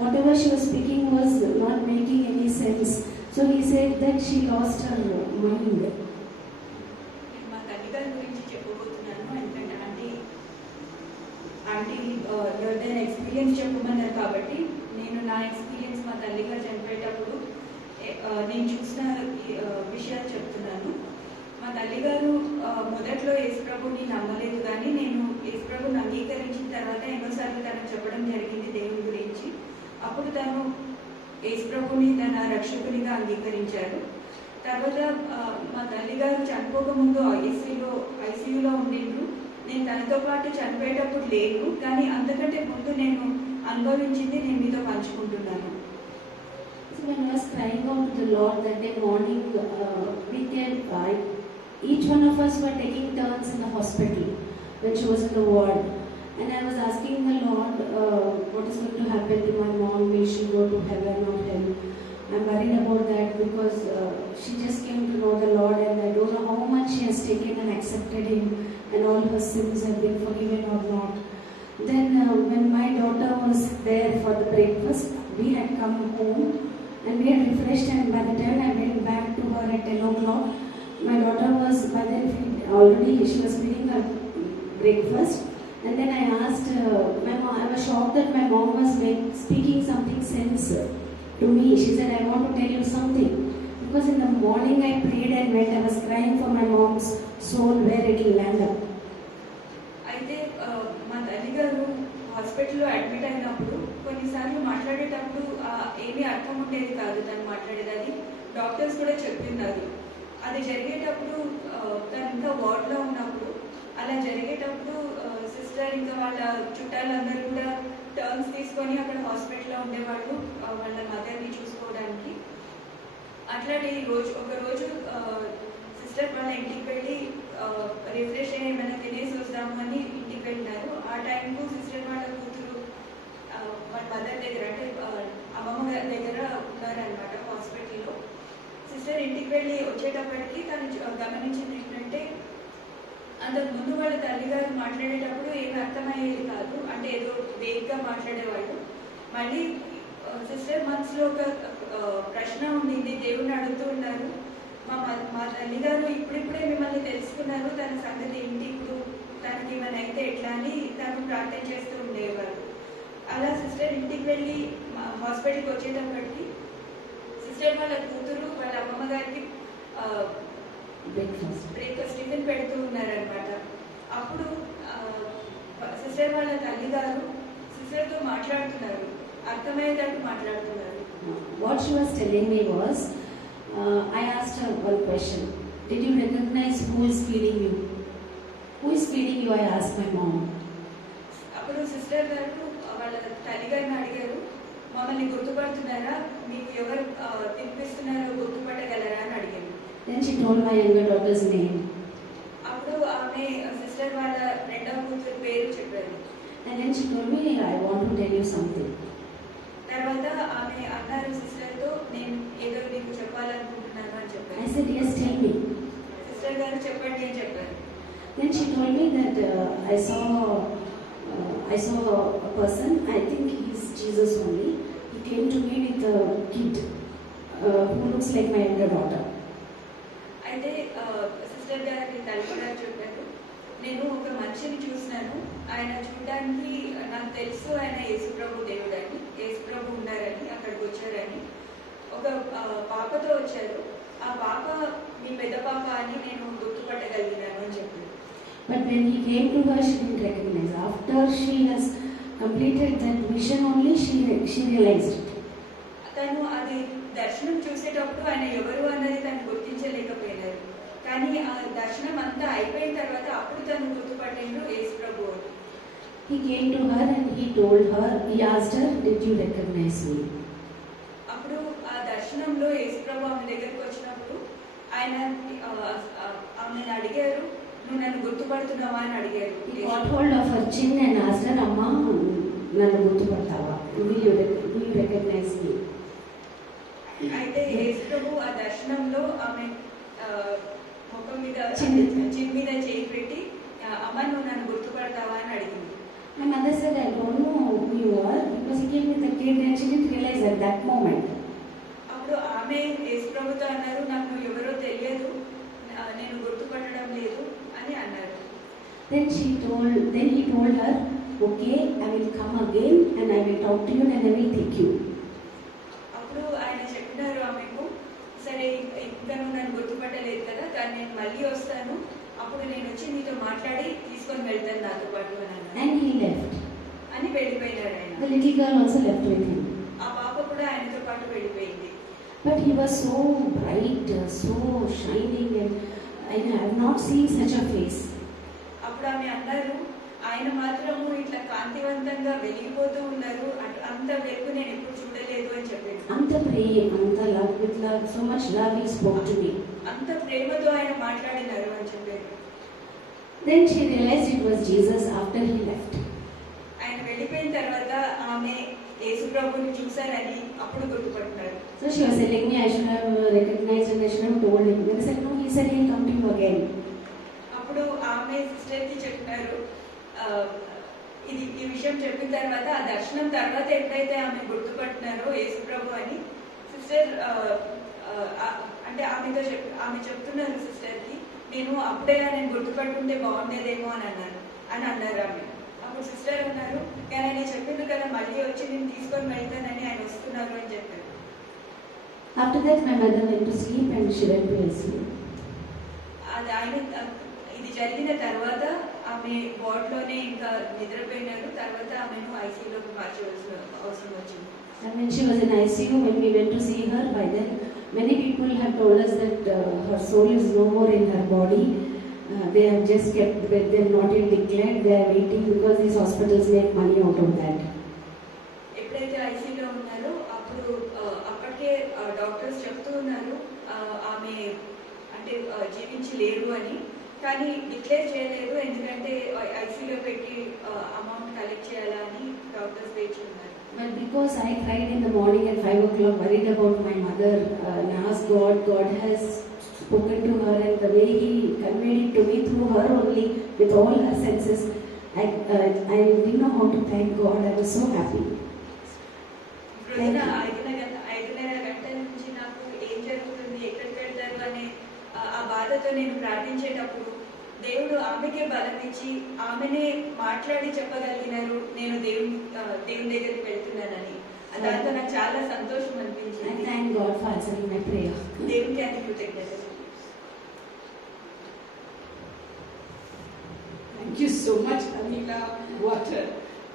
Whatever she was speaking was not making any sense. So he said that she lost her mind. నేను మా తల్లిగారి గురించి చెప్పబోతున్నాను. ఎందుకంటే aunty ఎవరిదైనా experience చెప్పమన్నారు కాబట్టి నేను నా ఎక్స్పీరియన్స్ మా తల్లిగారు చనిపోయేటప్పుడు నేను చూసిన విషయాలు చెప్తున్నాను. మా తల్లిగారు మొదట్లో యేసుప్రభుని నమ్మలేదు, కానీ నేను యేసుప్రభుని అంగీకరించిన తర్వాత ఎన్నోసార్లు తనకు చెప్పడం జరిగింది దేవుని గురించి. అప్పుడు తను యేసుప్రభుని తన రక్షకునిగా అంగీకరించారు. తర్వాత మా తల్లిగారు చనిపోకముందు ఐసీయూలో ఉండిండ్రు. నేను తనతో పాటు చనిపోయేటప్పుడు లేను, కానీ అంతకంటే ముందు నేను అనుభవించింది నేను మీతో పంచుకుంటున్నాను. So when I was crying out to the Lord that day morning, each one of us were taking turns in the hospital when she was in the ward. And I was asking the Lord, what is going to happen to my mom? Will she go to heaven or hell? I'm worried about that because she just came to know the Lord, and I don't know how much she has taken and accepted Him, and all her sins have been forgiven or not. Then when my daughter was there for the breakfast, we had come home and we had refreshed, and by the time I went back to her at 10 o'clock, my daughter was by then already, she was feeding her breakfast. And then I asked my mom, I was shocked that my mom was speaking something sense to me. She said, I want to tell you something. Because in the morning I prayed and went, I was crying for my mom's soul, where it will land up. అయితే మా తల్లిగారు హాస్పిటల్లో admit అయినప్పుడు కొన్నిసార్లు మాట్లాడేటప్పుడు ఏమీ అర్థం ఉండేది కాదు తను మాట్లాడేది. అది డాక్టర్స్ కూడా చెప్తున్నారు. అది జరిగేటప్పుడు తను ఇంకా వార్డ్లో ఉన్నప్పుడు అలా జరిగేటప్పుడు సిస్టర్ ఇంకా వాళ్ళ చుట్టాలందరూ కూడా టర్న్స్ తీసుకొని అక్కడ హాస్పిటల్లో ఉండేవాళ్ళు వాళ్ళ మదర్ని చూసుకోవడానికి. అట్లాంటి ఒకరోజు సిస్టర్ వాళ్ళ ఇంటికి వెళ్ళి రిఫ్రెష్ అయ్యి ఏమైనా తినేసి వస్తాము అని ఇంటికి వెళ్ళినారు. ఆ టైంకు సిస్టర్ వాళ్ళ కూతురు వాళ్ళ మదర్ దగ్గర అంటే అమ్మమ్మ గారి దగ్గర ఉన్నారనమాట హాస్పిటల్లో. సిస్టర్ ఇంటికి వెళ్ళి వచ్చేటప్పటికి తను గమనించింది ఏంటంటే అంతకుముందు వాళ్ళ తల్లిగారు మాట్లాడేటప్పుడు ఏమి అర్థమయ్యేది కాదు, అంటే ఏదో వేగ్గా మాట్లాడేవాళ్ళు. మళ్ళీ సిస్టర్ మనసులో ఒక ప్రశ్న ఉండింది, దేవుణ్ణి అడుగుతూ ఉన్నారు, మా తల్లిగారు ఇప్పుడిప్పుడే మిమ్మల్ని తెలుసుకున్నారు, తన సంగతి ఏంటి, ఇప్పుడు తనకి ఏమైనా అయితే ఎట్లా అని తను ప్రార్థన చేస్తూ ఉండేవారు. అలా సిస్టర్ ఇంటికి వెళ్ళి హాస్పిటల్కి వచ్చేటప్పటికి సిస్టర్ వాళ్ళ కూతురు వాళ్ళ అమ్మమ్మ గారికి breakfast. బ్రేక్ఫాస్ట్ టిఫిన్ పెడుతూ ఉన్నారనమాట. అప్పుడు సిస్టర్ వాళ్ళ తల్లి గారు సిస్టర్తో మాట్లాడుతున్నారు, అర్థమయ్యేటట్టు మాట్లాడుతున్నారు. What she was telling me was, I asked her one question. Did you recognize who is feeding you? Who is feeding you? I asked my mom. అప్పుడు సిస్టర్ గారు వాళ్ళ తల్లి గారిని అడిగారు, మమ్మల్ని గుర్తుపడుతున్నారా, మీకు ఎవరు తినిపిస్తున్నారో గుర్తుపట్టగలరా అని అడిగారు. Then she told my younger daughter's name. అప్పుడు ఆమె సిస్టర్ వాళ్ళ రెండవ కూతురు పేరు చెప్పారు. And then she told me, I want to tell you something. తర్వాత ఆమె అన్నారు సిస్టర్తో, నేను ఏదో నీకు చెప్పాలనుకుంటున్నాను అని చెప్పారు. I said, yes, tell me. Sister గారు చెప్పండి అని చెప్పారు. Then she told me that I saw a person, I think he's Jesus only. He came to me with a kid who looks like my younger daughter. అయితే sister గారి తల్లి గారు చెప్పారు, నేను ఒక మనిషిని చూసినాను, ఆయన చూడడానికి నాకు తెలుసు ఆయన యేసుప్రభు దేవుడు అని, యేసుప్రభు ఉన్నారని, అక్కడికి వచ్చారని. ఒక పాపతో వచ్చారు, ఆ పాప మీ పెద్ద పాప అని నేను గుర్తుపట్టగలిగినాను అని చెప్పారు. But when he came to her, she didn't recognize. After she has completed that vision only, she realized it. తను అది దర్శనం చూసేటప్పుడు ఆయన ఎవరు అన్నది తను గుర్తించలేకపోయినారు. కానీ ఆ దర్శనం అంతా అయిపోయిన తర్వాత అప్పుడు తను గుర్తుపట్టిండు యేసుప్రభు అని. He came to her and he told her, he asked her, did you recognize me? అప్పుడు ఆ దర్శనంలో యేసుప్రభు ఆమె దగ్గరికి వచ్చినప్పుడు ఆయన ఆమెను అడిగారు, నువ్వు నన్ను గుర్తుపడుతున్నావా అని అడిగారు. He got hold of her chin and asked her, Amma, nanu gurtupadtava? Do you recognize me? అయితే యేసుప్రభు ఆ దర్శనంలో ఆమె ముఖం మీద చిన్ మీద చేయి పెట్టి, అమ్మ నువ్వు నన్ను గుర్తుపడతావా అని అడిగింది. My mother said, I don't know who you are, because he came with a kid and she didn't realize at that moment. అప్పుడు ఆమె యేసుప్రభుతో అన్నారు, నాకు నువ్వు ఎవరో తెలియదు, నేను గుర్తుపట్టడం లేదు అని అన్నారు. Then he told her, okay, I will come again and I will talk to you and I will take you. అప్పుడు ఆయన చెప్పినారు ఆమెకు, సరే ఇంకా నువ్వు నన్ను గుర్తుపట్టలేదు కదా, కానీ నేను మళ్ళీ వస్తాను, అప్పుడు నేను వచ్చి నీతో మాట్లాడి తీసుకొని వెళ్తాను నాతో పాటు అని అన్నారు. And he left. అని వెళ్ళిపోయినాడు ఆయన. The little girl also left with him. ఆ పాప కూడా ఆయనతో పాటు వెళ్ళిపోయింది. But he was so bright, so shining, and I have not seen such a face. అప్పుడు ఆమె అన్నారు, ఆయన మాత్రము ఇట్లా కాంతివంతంగా వెలిగిపోతూ ఉన్నారు, అంత వెలుగు నేను ఎప్పుడు చూడలేదు అని చెప్పాడు. Anta praying, anta love, with love, so much love he spoke to me. అంత ప్రేమతో ఆయన మాట్లాడినారు అని చెప్పారు. Then she realized it was Jesus after he left. ఆయన వెళ్ళిపోయిన తర్వాత ఆమె యేసుప్రభుని చూశారని అప్పుడు గుర్తుపట్టినారు. So she was telling me I should have recognized and I should have told him. Then I said, no, he said he'll come to you again. అప్పుడు ఆమె సిస్టర్కి చెప్పినారు, ఈ విషయం చెప్పిన తర్వాత ఆ దర్శనం తర్వాత ఎప్పుడైతే ఆమె గుర్తుపట్టినారో యేసుప్రభు అని, సిస్టర్ అంటే ఆమె చెప్తున్నారు సిస్టర్కి, నేను అప్పుడే నేను గుర్తుపట్టుంటే బాగుండేదేమో అని అన్నారు ఆమె. అప్పుడు సిస్టర్ అన్నారు, కానీ ఆయన చెప్పిండు కదా మళ్ళీ వచ్చి నేను తీసుకొని వెళ్తానని, ఆయన వస్తున్నారు అని చెప్పారు. After that my mother went to sleep and she went to ICU. అది ఆయన ఇది జరిగిన తర్వాత ఆమె వార్డ్లోనే ఇంకా నిద్రపోయినారు. తర్వాత ఆమెను ఐసీయూలోకి మార్చవలసిన అవసరం వచ్చింది. And when she was in ICU, when we went to see her, by then many people have told us that her soul is no more in her body. They have just kept them not yet declared. They are waiting because these hospitals make money out of that. ఎప్పుడైతే ఐసీయూలో ఉన్నారో అప్పుడు అప్పటికే doctors చెప్తూ ఉన్నారు ఆమె అంటే జీవించి లేరు అని, కానీ డిక్లేర్ చేయలేదు, ఎందుకంటే ఐసీయూలో పెట్టి అమౌంట్ కలెక్ట్ చేయాలా అని డాక్టర్స్ వేచి ఉన్నారు. But because I cried in the morning at 5 o'clock, worried about my mother, and asked God has spoken to her, and the way He conveyed it to me through her only, with all her senses, I didn't know how to thank God. I was so happy. రోజున 5:30 గంటల నుంచి నాకు ఏం జరుగుతుంది, ఎక్కడికి వెళ్తారు అనే ఆ బాధతో నేను ప్రార్థించేటప్పుడు దేవుడు ఆమెకే బలం ఇచ్చి ఆమెనే మాట్లాడి చెప్పగలిగినారు, నేను దేవుని దగ్గరికి వెళ్తున్నానని. దాంతో నాకు చాలా సంతోషం అనిపించింది. I thank God for answering my prayer. దేవునికి అన్ని కృతజ్ఞతలు. you so much, Anila. What a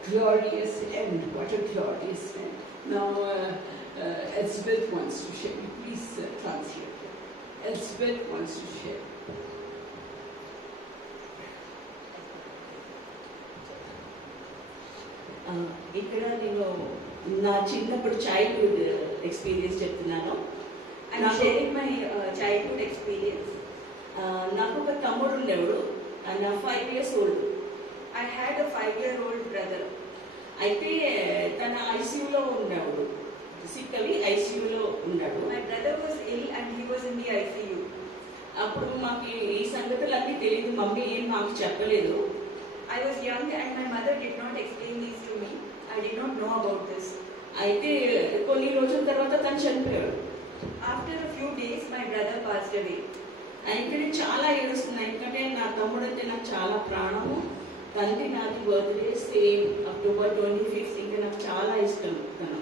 glorious end. What a glorious end. Now, Elspeth wants to share. Please translate. Elspeth wants to share. ఇక్కడ నేను నా చిన్నప్పుడు చైల్డ్హుడ్ ఎక్స్పీరియన్స్ చెప్తున్నాను. I'm sharing my childhood experience. నాకు ఒక తమ్ముడు ఉండేవాడు, నా 5 years old. I had a 5-year-old brother. అయితే తన ఐసీయూలో ఉన్నాడు, సిక్ అవి ఐసీయూలో ఉన్నాడు. My brother was ill and he was in the ICU. అప్పుడు మాకు ఈ సంగతులన్నీ తెలియదు, మమ్మీ ఏం మాకు చెప్పలేదు. I was young and my mother did not explain these to me. I did not know about this. అయితే కొన్ని రోజుల తర్వాత తను చనిపోయాడు. After a few days, my brother passed away. అయితే నేను చాలా ఏడుస్తున్నాను, ఎందుకంటే నా తమ్ముడు అంటే నాకు చాలా ప్రాణము. తండ్రి నాది బర్త్డే సేమ్ October 25th, ఇంకా నాకు చాలా ఇష్టం తను.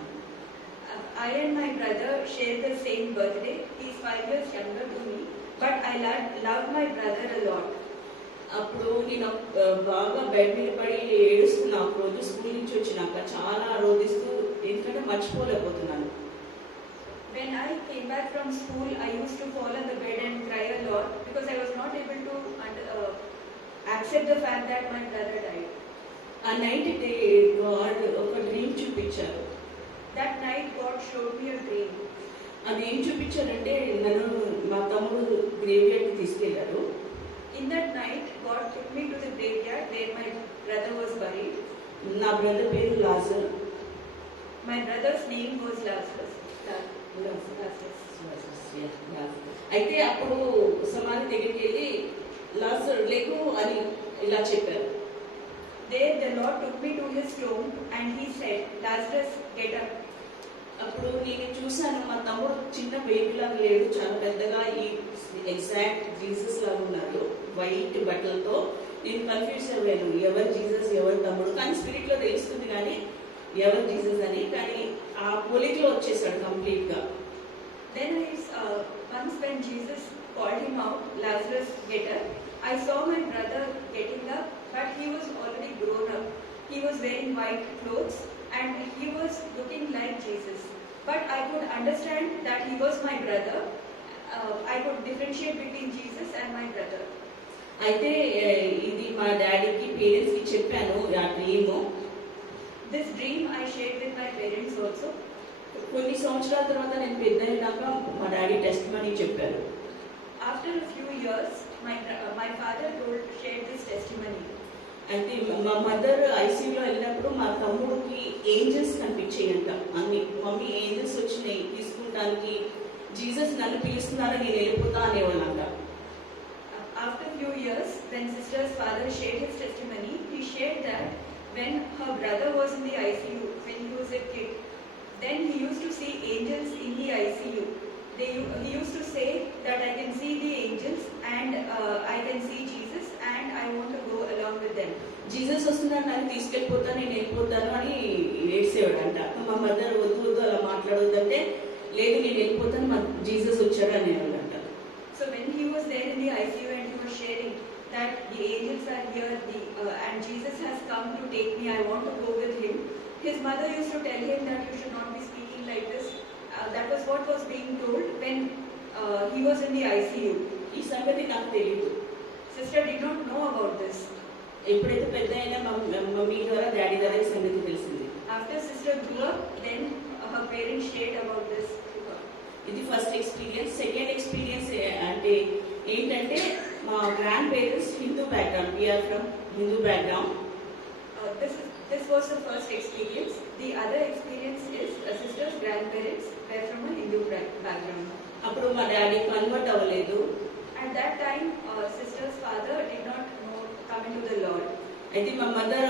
I and my brother share the same birthday. He is 5 years younger to me, but I love my brother a lot. అప్పుడు నేను బాగా బెడ్ మీద పడి ఏడుస్తున్నా. ఒక రోజు స్కూల్ నుంచి వచ్చినాక చాలా రోధిస్తూ, ఎందుకంటే మర్చిపోలేకపోతున్నాను. When I came back from school, I used to fall on the bed and cry a lot because I was not able to accept the fact that my brother died. ఆ night God ఒక dream చూపించారు. That night, God showed me a dream. అది ఏం చూపించారంటే, నన్ను మా తమ్ముడు గ్రేవ్యార్డ్కి తీసుకెళ్లారు. In that night, God took me to the graveyard where my brother was buried. నా బ్రదర్ పేరు Lazar. My brother's name was Lazarus. అయితే అప్పుడు సమాధి దగ్గరికి వెళ్ళి లాజర్ లేకు అని ఇలా చెప్పారు. There the Lord took me to his tomb and he said, Lazarus, get up. అప్పుడు నేను చూశాను, మా తమ్ముడు చిన్న బేబీ లాగా లేడు, చాలా పెద్దగా ఈ ఎగ్జాక్ట్ జీసస్ లాగా ఉన్నాడు, వైట్ బట్టలతో. నేను కన్ఫ్యూజ్ అయ్యాను, ఎవరు జీసస్ ఎవరు తమ్ముడు, కానీ స్పిరిట్ లో తెలుస్తుంది కానీ ఎవరు జీసస్ అని. కానీ ఆ పోలికలో వచ్చేసాడు కంప్లీట్ గా. Then once when Jesus called him out, Lazarus, get up, I saw my brother getting up, but he was already grown up. He was wearing white clothes and he was looking like Jesus. But I could understand that he was my brother. I could differentiate between Jesus and my brother. అయితే ఇది మా డాడీకి పేరెంట్స్కి చెప్పాను ఆ dream. This dream I shared with my parents also. కొన్ని సంవత్సరాల తర్వాత నేను పెద్ద అయినాక మా డాడీ టెస్ట్ మనీ చెప్పారు. After a few years, my father shared this testimony. అయితే మా మదర్ ఐసీయూలో వెళ్ళినప్పుడు మా తమ్ముడికి ఏంజల్స్ కనిపించాయంట అన్ని. మమ్మీ ఏంజల్స్ వచ్చినాయి తీసుకుంటానికి, జీసస్ నన్ను పిలుస్తున్నారని నేను వెళ్ళిపోతా అనేవాళ్ళంట. After few years, when sister's father shared his testimony, he shared that when her brother was in the ICU, when he was a kid, then he used to see angels in the ICU. He used to say that I can see the angels and I can see Jesus and I want to go along with them. Jesus వస్తున్నాడు, నన్ను తీసుకెళ్ళిపోతా, నేను వెళ్ళిపోతాను అని ఏడ్చేవాడంట. మా mother వద్దు వద్దు అలా మాట్లాడొద్దంటే, లేదు నేను వెళ్ళిపోతాను, మా జీసస్ వచ్చాడు అనేవాడంట. So when he was there in the ICU and he was sharing that the angels are here and Jesus has come to take me, I want to go with him, his mother used to tell him that you should not be speaking like this. That was what was being told when he was in the ICU. ఈ సంగతి నాకు తెలియదు. Sister did not know about this. ఎప్పుడైతే పెద్ద అయినా mummy ద్వారా daddy ద్వారా ఈ సంగతి తెలిసింది. After sister grew up, then her parents shared about this to her. ఇది ఫస్ట్ ఎక్స్పీరియన్స్. సెకండ్ ఎక్స్పీరియన్స్ అంటే ఏంటంటే, మా grandparents Hindu background, we are from Hindu background. This was the first experience. The other experience is sister's grandparents were from a Hindu background. అప్పుడు మా daddy convert అవ్వలేదు. At that time, sister's father did not come into the Lord. అయితే మా mother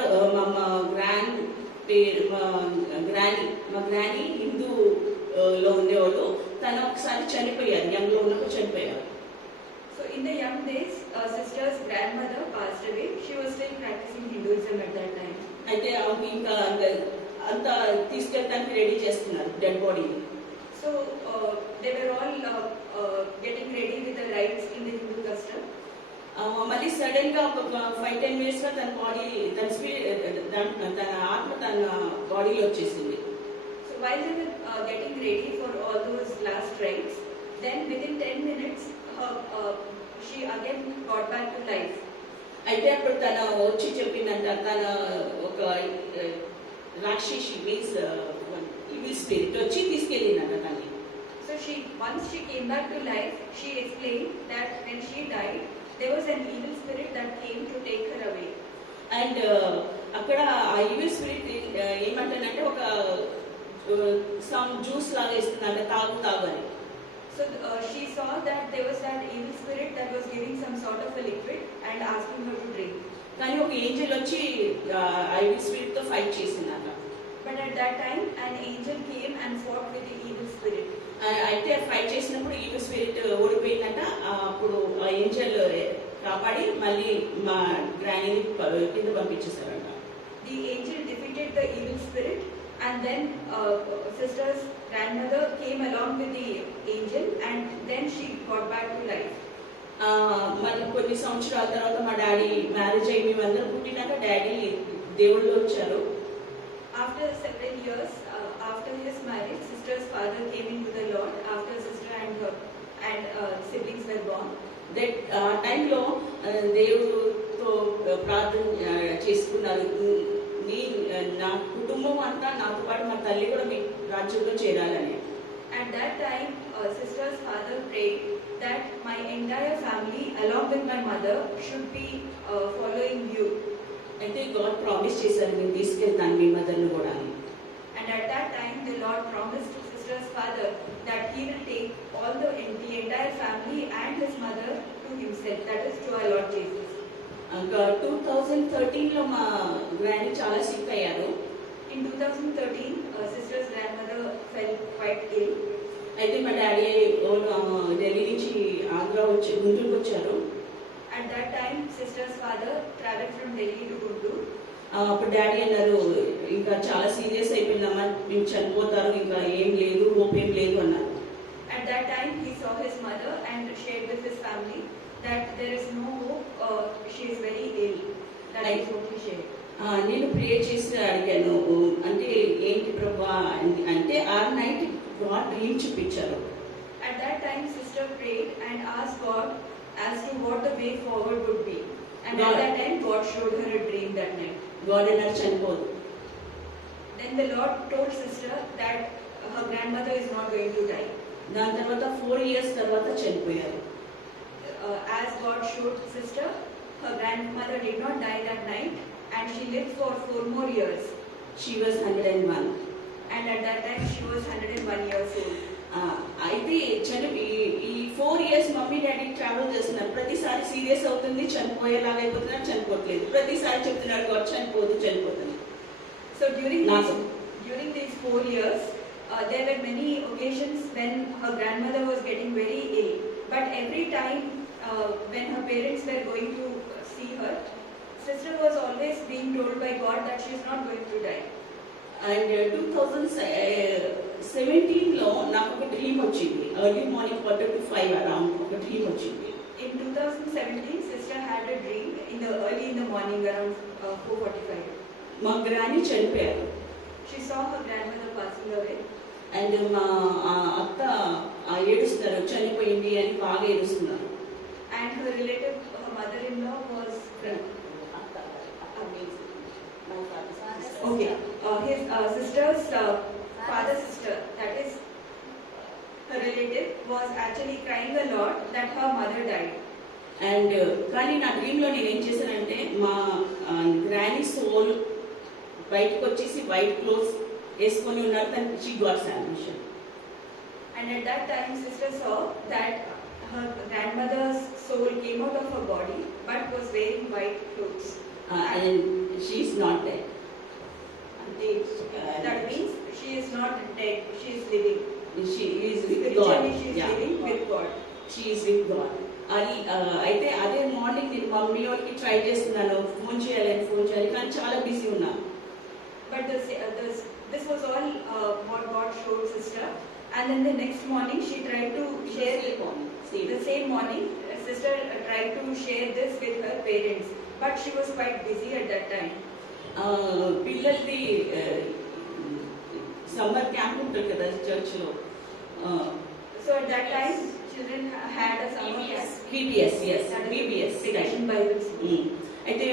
మా granny హిందూలో ఉండేవాళ్ళు. తను ఒకసారి చనిపోయారు, యంగ్లో ఉన్నప్పుడు చనిపోయారు. So in the young days, sister's grandmother passed away. She was still practicing Hinduism at that time. అయితే ఆమెకి ఇంకా అంతా తీసుకెళ్ళడానికి రెడీ చేస్తున్నారు డెడ్ బాడీని. So they were all getting ready with the rites in the Hindu custom. మళ్ళీ sudden గా ఒక 5-10 minutes గా తన బాడీ తన తన ఆత్మ తన బాడీలో వచ్చేసింది. So while they were getting ready for all those last rites, then within 10 minutes, she again got back to life. అయితే అప్పుడు తన వచ్చి చెప్పిందంట, తన ఒక రాక్షసి మీన్స్ ఈవిల్ స్పిరిట్ వచ్చి తీసుకెళ్ళిందంట తనని. So once she came back to life, she explained that when she died, there was an evil spirit that came to take her away. And అక్కడ ఆ ఈవిల్ స్పిరిట్ ఏమంటానంటే ఒక సమ్ జ్యూస్ లాగా ఇస్తుందంట, తాగు అని. So she saw that there was that evil spirit that was giving some sort of a liquid and asking her to drink. కానీ ఒక Angel వచ్చి ఆ ఈవిల్ స్పిరిట్ తో ఫైట్ చేసిందంట. But at that time, an angel came and fought with the evil spirit. అయితే fight చేసినప్పుడు evil spirit ఓడిపోయిందంట. అప్పుడు ఆ ఏంజల్ కాపాడి మళ్ళీ మా గ్రానీని కింద పంపించేశారంట. The angel defeated the evil spirit, and then sister's grandmother came along with the angel, and then she got back to life. మళ్ళీ కొన్ని సంవత్సరాల తర్వాత మా డాడీ మ్యారేజ్ అయ్యి మేమందరం పుట్టినాక డాడీ దేవుళ్ళు వచ్చారు. After several years, after his marriage, sister's father came into the Lord after sister and her siblings were born. That ఆ టైంలో దేవుడితో ప్రార్థన చేసుకున్నారు, నా కుటుంబం అంతా నాతో పాటు మా తల్లి కూడా మీ రాజ్యంలో చేరాలని. At that time, sister's father prayed that my entire family, along with my mother, should be following you. అయితే గాడ్ ప్రామిస్ చేశారు, నేను తీసుకెళ్తాను మీ మదర్ని కూడా అని. And at that time, the Lord promised to sister's father that he will take all the entire family and his mother to himself, that is to our Lord Jesus. 2013లో మా grand చాలా sick అయ్యారు. In 2013, sister's grandmother fell quite ill. అయితే మా daddy Delhi నుంచి ఆంధ్ర వచ్చి గుంటూరుకు వచ్చారు. At that time, sister's father traveled from Delhi to Guntur. అప్పుడు డాడీ అన్నారు, ఇంకా చాలా సీరియస్ అయిపోయిందమ్మా, మేము చనిపోతారు, ఇంకా ఏం లేదు, హోప్ ఏం లేదు అన్నారు. At that time, he saw his mother and shared with his family that there is no hope, she is very ill. That is what he shared. నేను ప్రేయర్ చేసి అడిగాను, అంటే ఏంటి ప్రభా అంటే ఆ నైట్ గాడ్ డ్రీమ్ చూపించారు. At that time, sister prayed and asked God as to what the way forward would be. And at that time, God showed her a dream that night. God అన్నారు చనిపోదు. Then the Lord told sister that her grandmother is not going to die. దాని తర్వాత 4 years తర్వాత చనిపోయారు. As God showed sister, her grandmother did not die that night, and she lived for 4 more years. She was 101. And at that time, she was 101 years old. అయితే ఈ 4 years mummy daddy travel చేస్తున్నారు. ప్రతిసారి serious అవుతుంది, చనిపోయేలాగా అయిపోతున్నారు, చనిపోవట్లేదు. ప్రతిసారి చెప్తున్నారు God చనిపోతుంది. So during these 4 years, there were many occasions when her grandmother was getting very ill. But every time when her parents were going to see her, sister was always being told by God that she is not going to die. And 2017లో నాకు ఒక dream వచ్చింది. Early morning 4:45 around ఒక dream వచ్చింది. In 2017, sister had a dream early in the morning around 4:45. మా గ్రాని చనిపోయారు. She saw her grandmother passing away. And మా అత్త ఏడుస్తున్నారు, చనిపోయింది అని బాగా ఏడుస్తున్నారు. And her relative, her mother-in-law was okay. His sister's father's sister, that is her relative, was actually crying a lot that her mother died. And కానీ నా డ్రీమ్లో నేను ఏం చేశానంటే మా గ్రానీ సోల్ బయటకు వచ్చేసి వైట్ క్లోత్స్ వేసుకొని ఉన్నారు, తనకి she got salvation. And at that time, sister saw that her grandmother's soul came out of her body but was wearing white clothes. And she is not dead. That means she is not dead, she is living. She is with God. Spiritually, she is Yeah. living with God. She is with God. అది అయితే అదే morning నేను mummy వాళ్ళకి try చేస్తున్నాను, phone చేయాలి కానీ చాలా busy ఉన్నా. But this was all what God showed sister. And then the next morning she tried to share the same morning sister tried to share this with her parents, but she was quite busy at that time. పిల్లలది summer camp ఉంటుంది కదా చర్చ్లో. So at that time, children had a summer camp. VBS, yes, That is VBS. Vacation Bible School. అయితే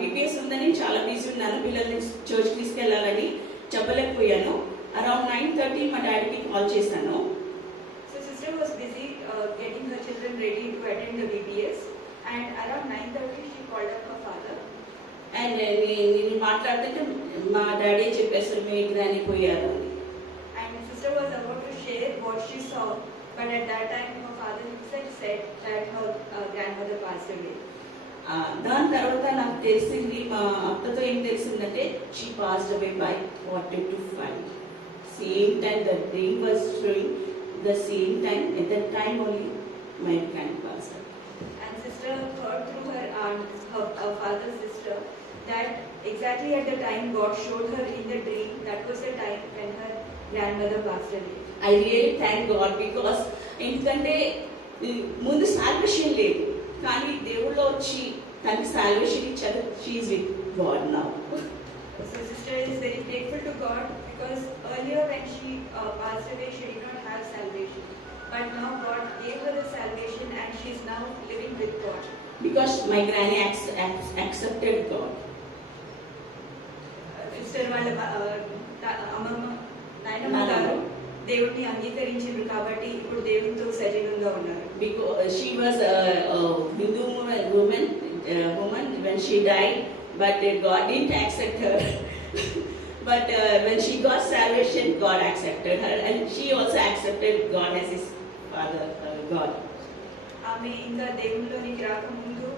VBS ఉందని చాలా busy ఉన్నాను, పిల్లల్ని church తీసుకెళ్ళాలని చెప్పలేకపోయాను. Around 9:30 మా డాడీకి కాల్ చేశాను. So sister was busy getting her children ready to attend the VBS, and around 9:30 she called up her father. And నేను మాట్లాడుతుంటే మా డాడీ చెప్పేసారు మీ గ్రాని పోయారు అని. And sister was about to share what she saw, but at that time her father himself said that her grandmother passed away. దాని తర్వాత నాకు తెలిసింది, మా అత్తతో ఏం తెలిసిందంటే she passed away by 4:45. Same time the day was showing the same time, at that time only my grand passed away. And sister heard through her aunt, her father's sister, that exactly at the time God showed her in the dream, that was the time when her grandmother passed away. I really thank God because ఎందుకంటే ముందు salvation లేదు, కానీ దేవుళ్ళు వచ్చి తనకి salvation ఇచ్చారు. She's with God now. So sister is very grateful to God because earlier when she passed away, she did not have salvation. But now God gave her the salvation and she is now living with God. Because my granny accepted God. Sister వాళ్ళ అమ్మమ్మ నాయనమ్మ గారు దేవుడిని అంగీకరించారు కాబట్టి ఇప్పుడు దేవునితో సజీవంగా ఉన్నారు. Because she was a Hindu woman when she died, but God didn't accept her. But when she got salvation, God accepted her, and she also accepted God as his father, God. ఆమె ఇంకా దేవునిలోనికి రాకముందు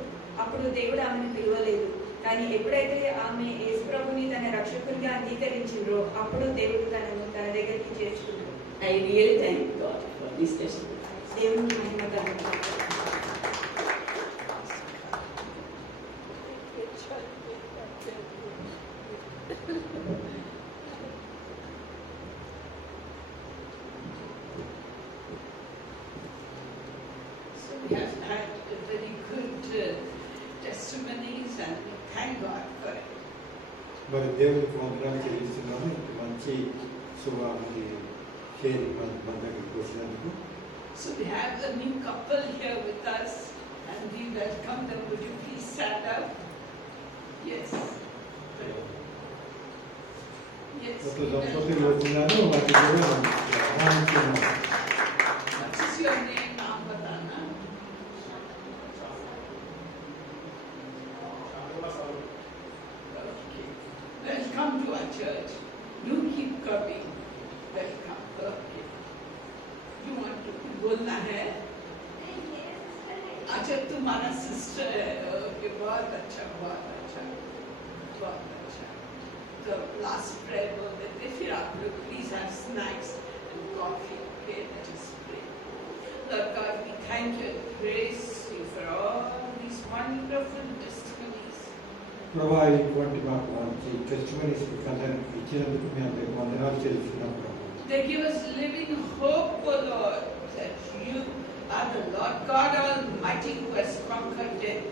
అప్పుడు దేవుడు ఆమెను పిలవలేదు, కానీ ఎప్పుడైతే ఆమె యేసు ప్రభుని తన రక్షకునిగా అంగీకరించిండ్రో అప్పుడు దేవుడు తనను తన దగ్గరికి చేర్చుకున్నాడు. I really thank God for this testimony. దేవుని మహిమ కలుగును. So we have had very good testimonies and we thank God for it. మరి దేవునికి వందనాలు చెల్లిస్తున్నాను. ఇంత మంచి శుభాన్ని షేర్ మన దగ్గరికి వచ్చినందుకు. So we have a new couple here with us and we welcome them. Would you please stand up? Yes. Yes. కొత్త దంపతులు వచ్చినారు, వారికి కూడా ఆహ్వానిస్తున్నాను. What is your name? Naam batana. Okay. Welcome to our church. Do keep coming. Welcome. Okay. You want to बोलना है? अच्छा तुम्हारा सिस्टर है. ओके, बहुत अच्छा, बहुत अच्छा, बहुत अच्छा. तो लास्ट प्रेयर बोल देते, फिर आप लोग please have snacks and coffee. Okay, let us pray. Lord God, we thank you and praise you for all these wonderful testimonies. ప్రభా ఇటువంటి మాకు మంచి టెస్టిమనీస్ అందరికి ఇచ్చినందుకు మీ అందరికి వందనాలు చెల్లిస్తున్నాం ప్రభా. They give us living hope, O Lord, that you are the Lord God Almighty who has conquered death.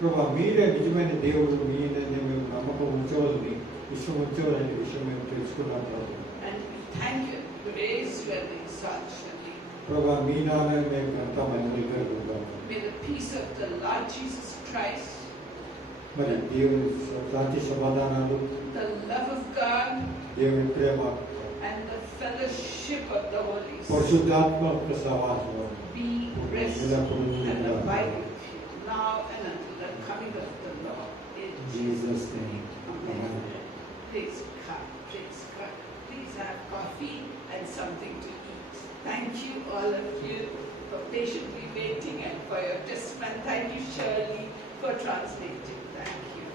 ప్రభా మీరే నిజమైన దేవుడు, మీరే మేము నమ్మకం ఉంచవలని, విశ్వం ఉంచవలనే విషయం మేము తెలుసుకున్నాం ప్రభు. And we thank you, praise you and exalt your name. ప్రభా మీ నామం మేము అంతా మన దగ్గర ఉంటాం. May the peace of the Lord Jesus Christ, మరి దేవుని శాంతి సమాధానాలు, the love of God, దేవుని ప్రేమ, and the fellowship of the Holy Spirit పరిశుద్ధాత్మ యొక్క సహవాసం be rest ఎల్లప్పుడూ and ఉండాలి. abide with you now and until the coming of the Lord. In Jesus name. Amen. Please come, please come. Please have coffee and something to eat. Thank you, all of you, for patiently waiting and for your testimony. Thank you, Shirley, for translating. Thank you.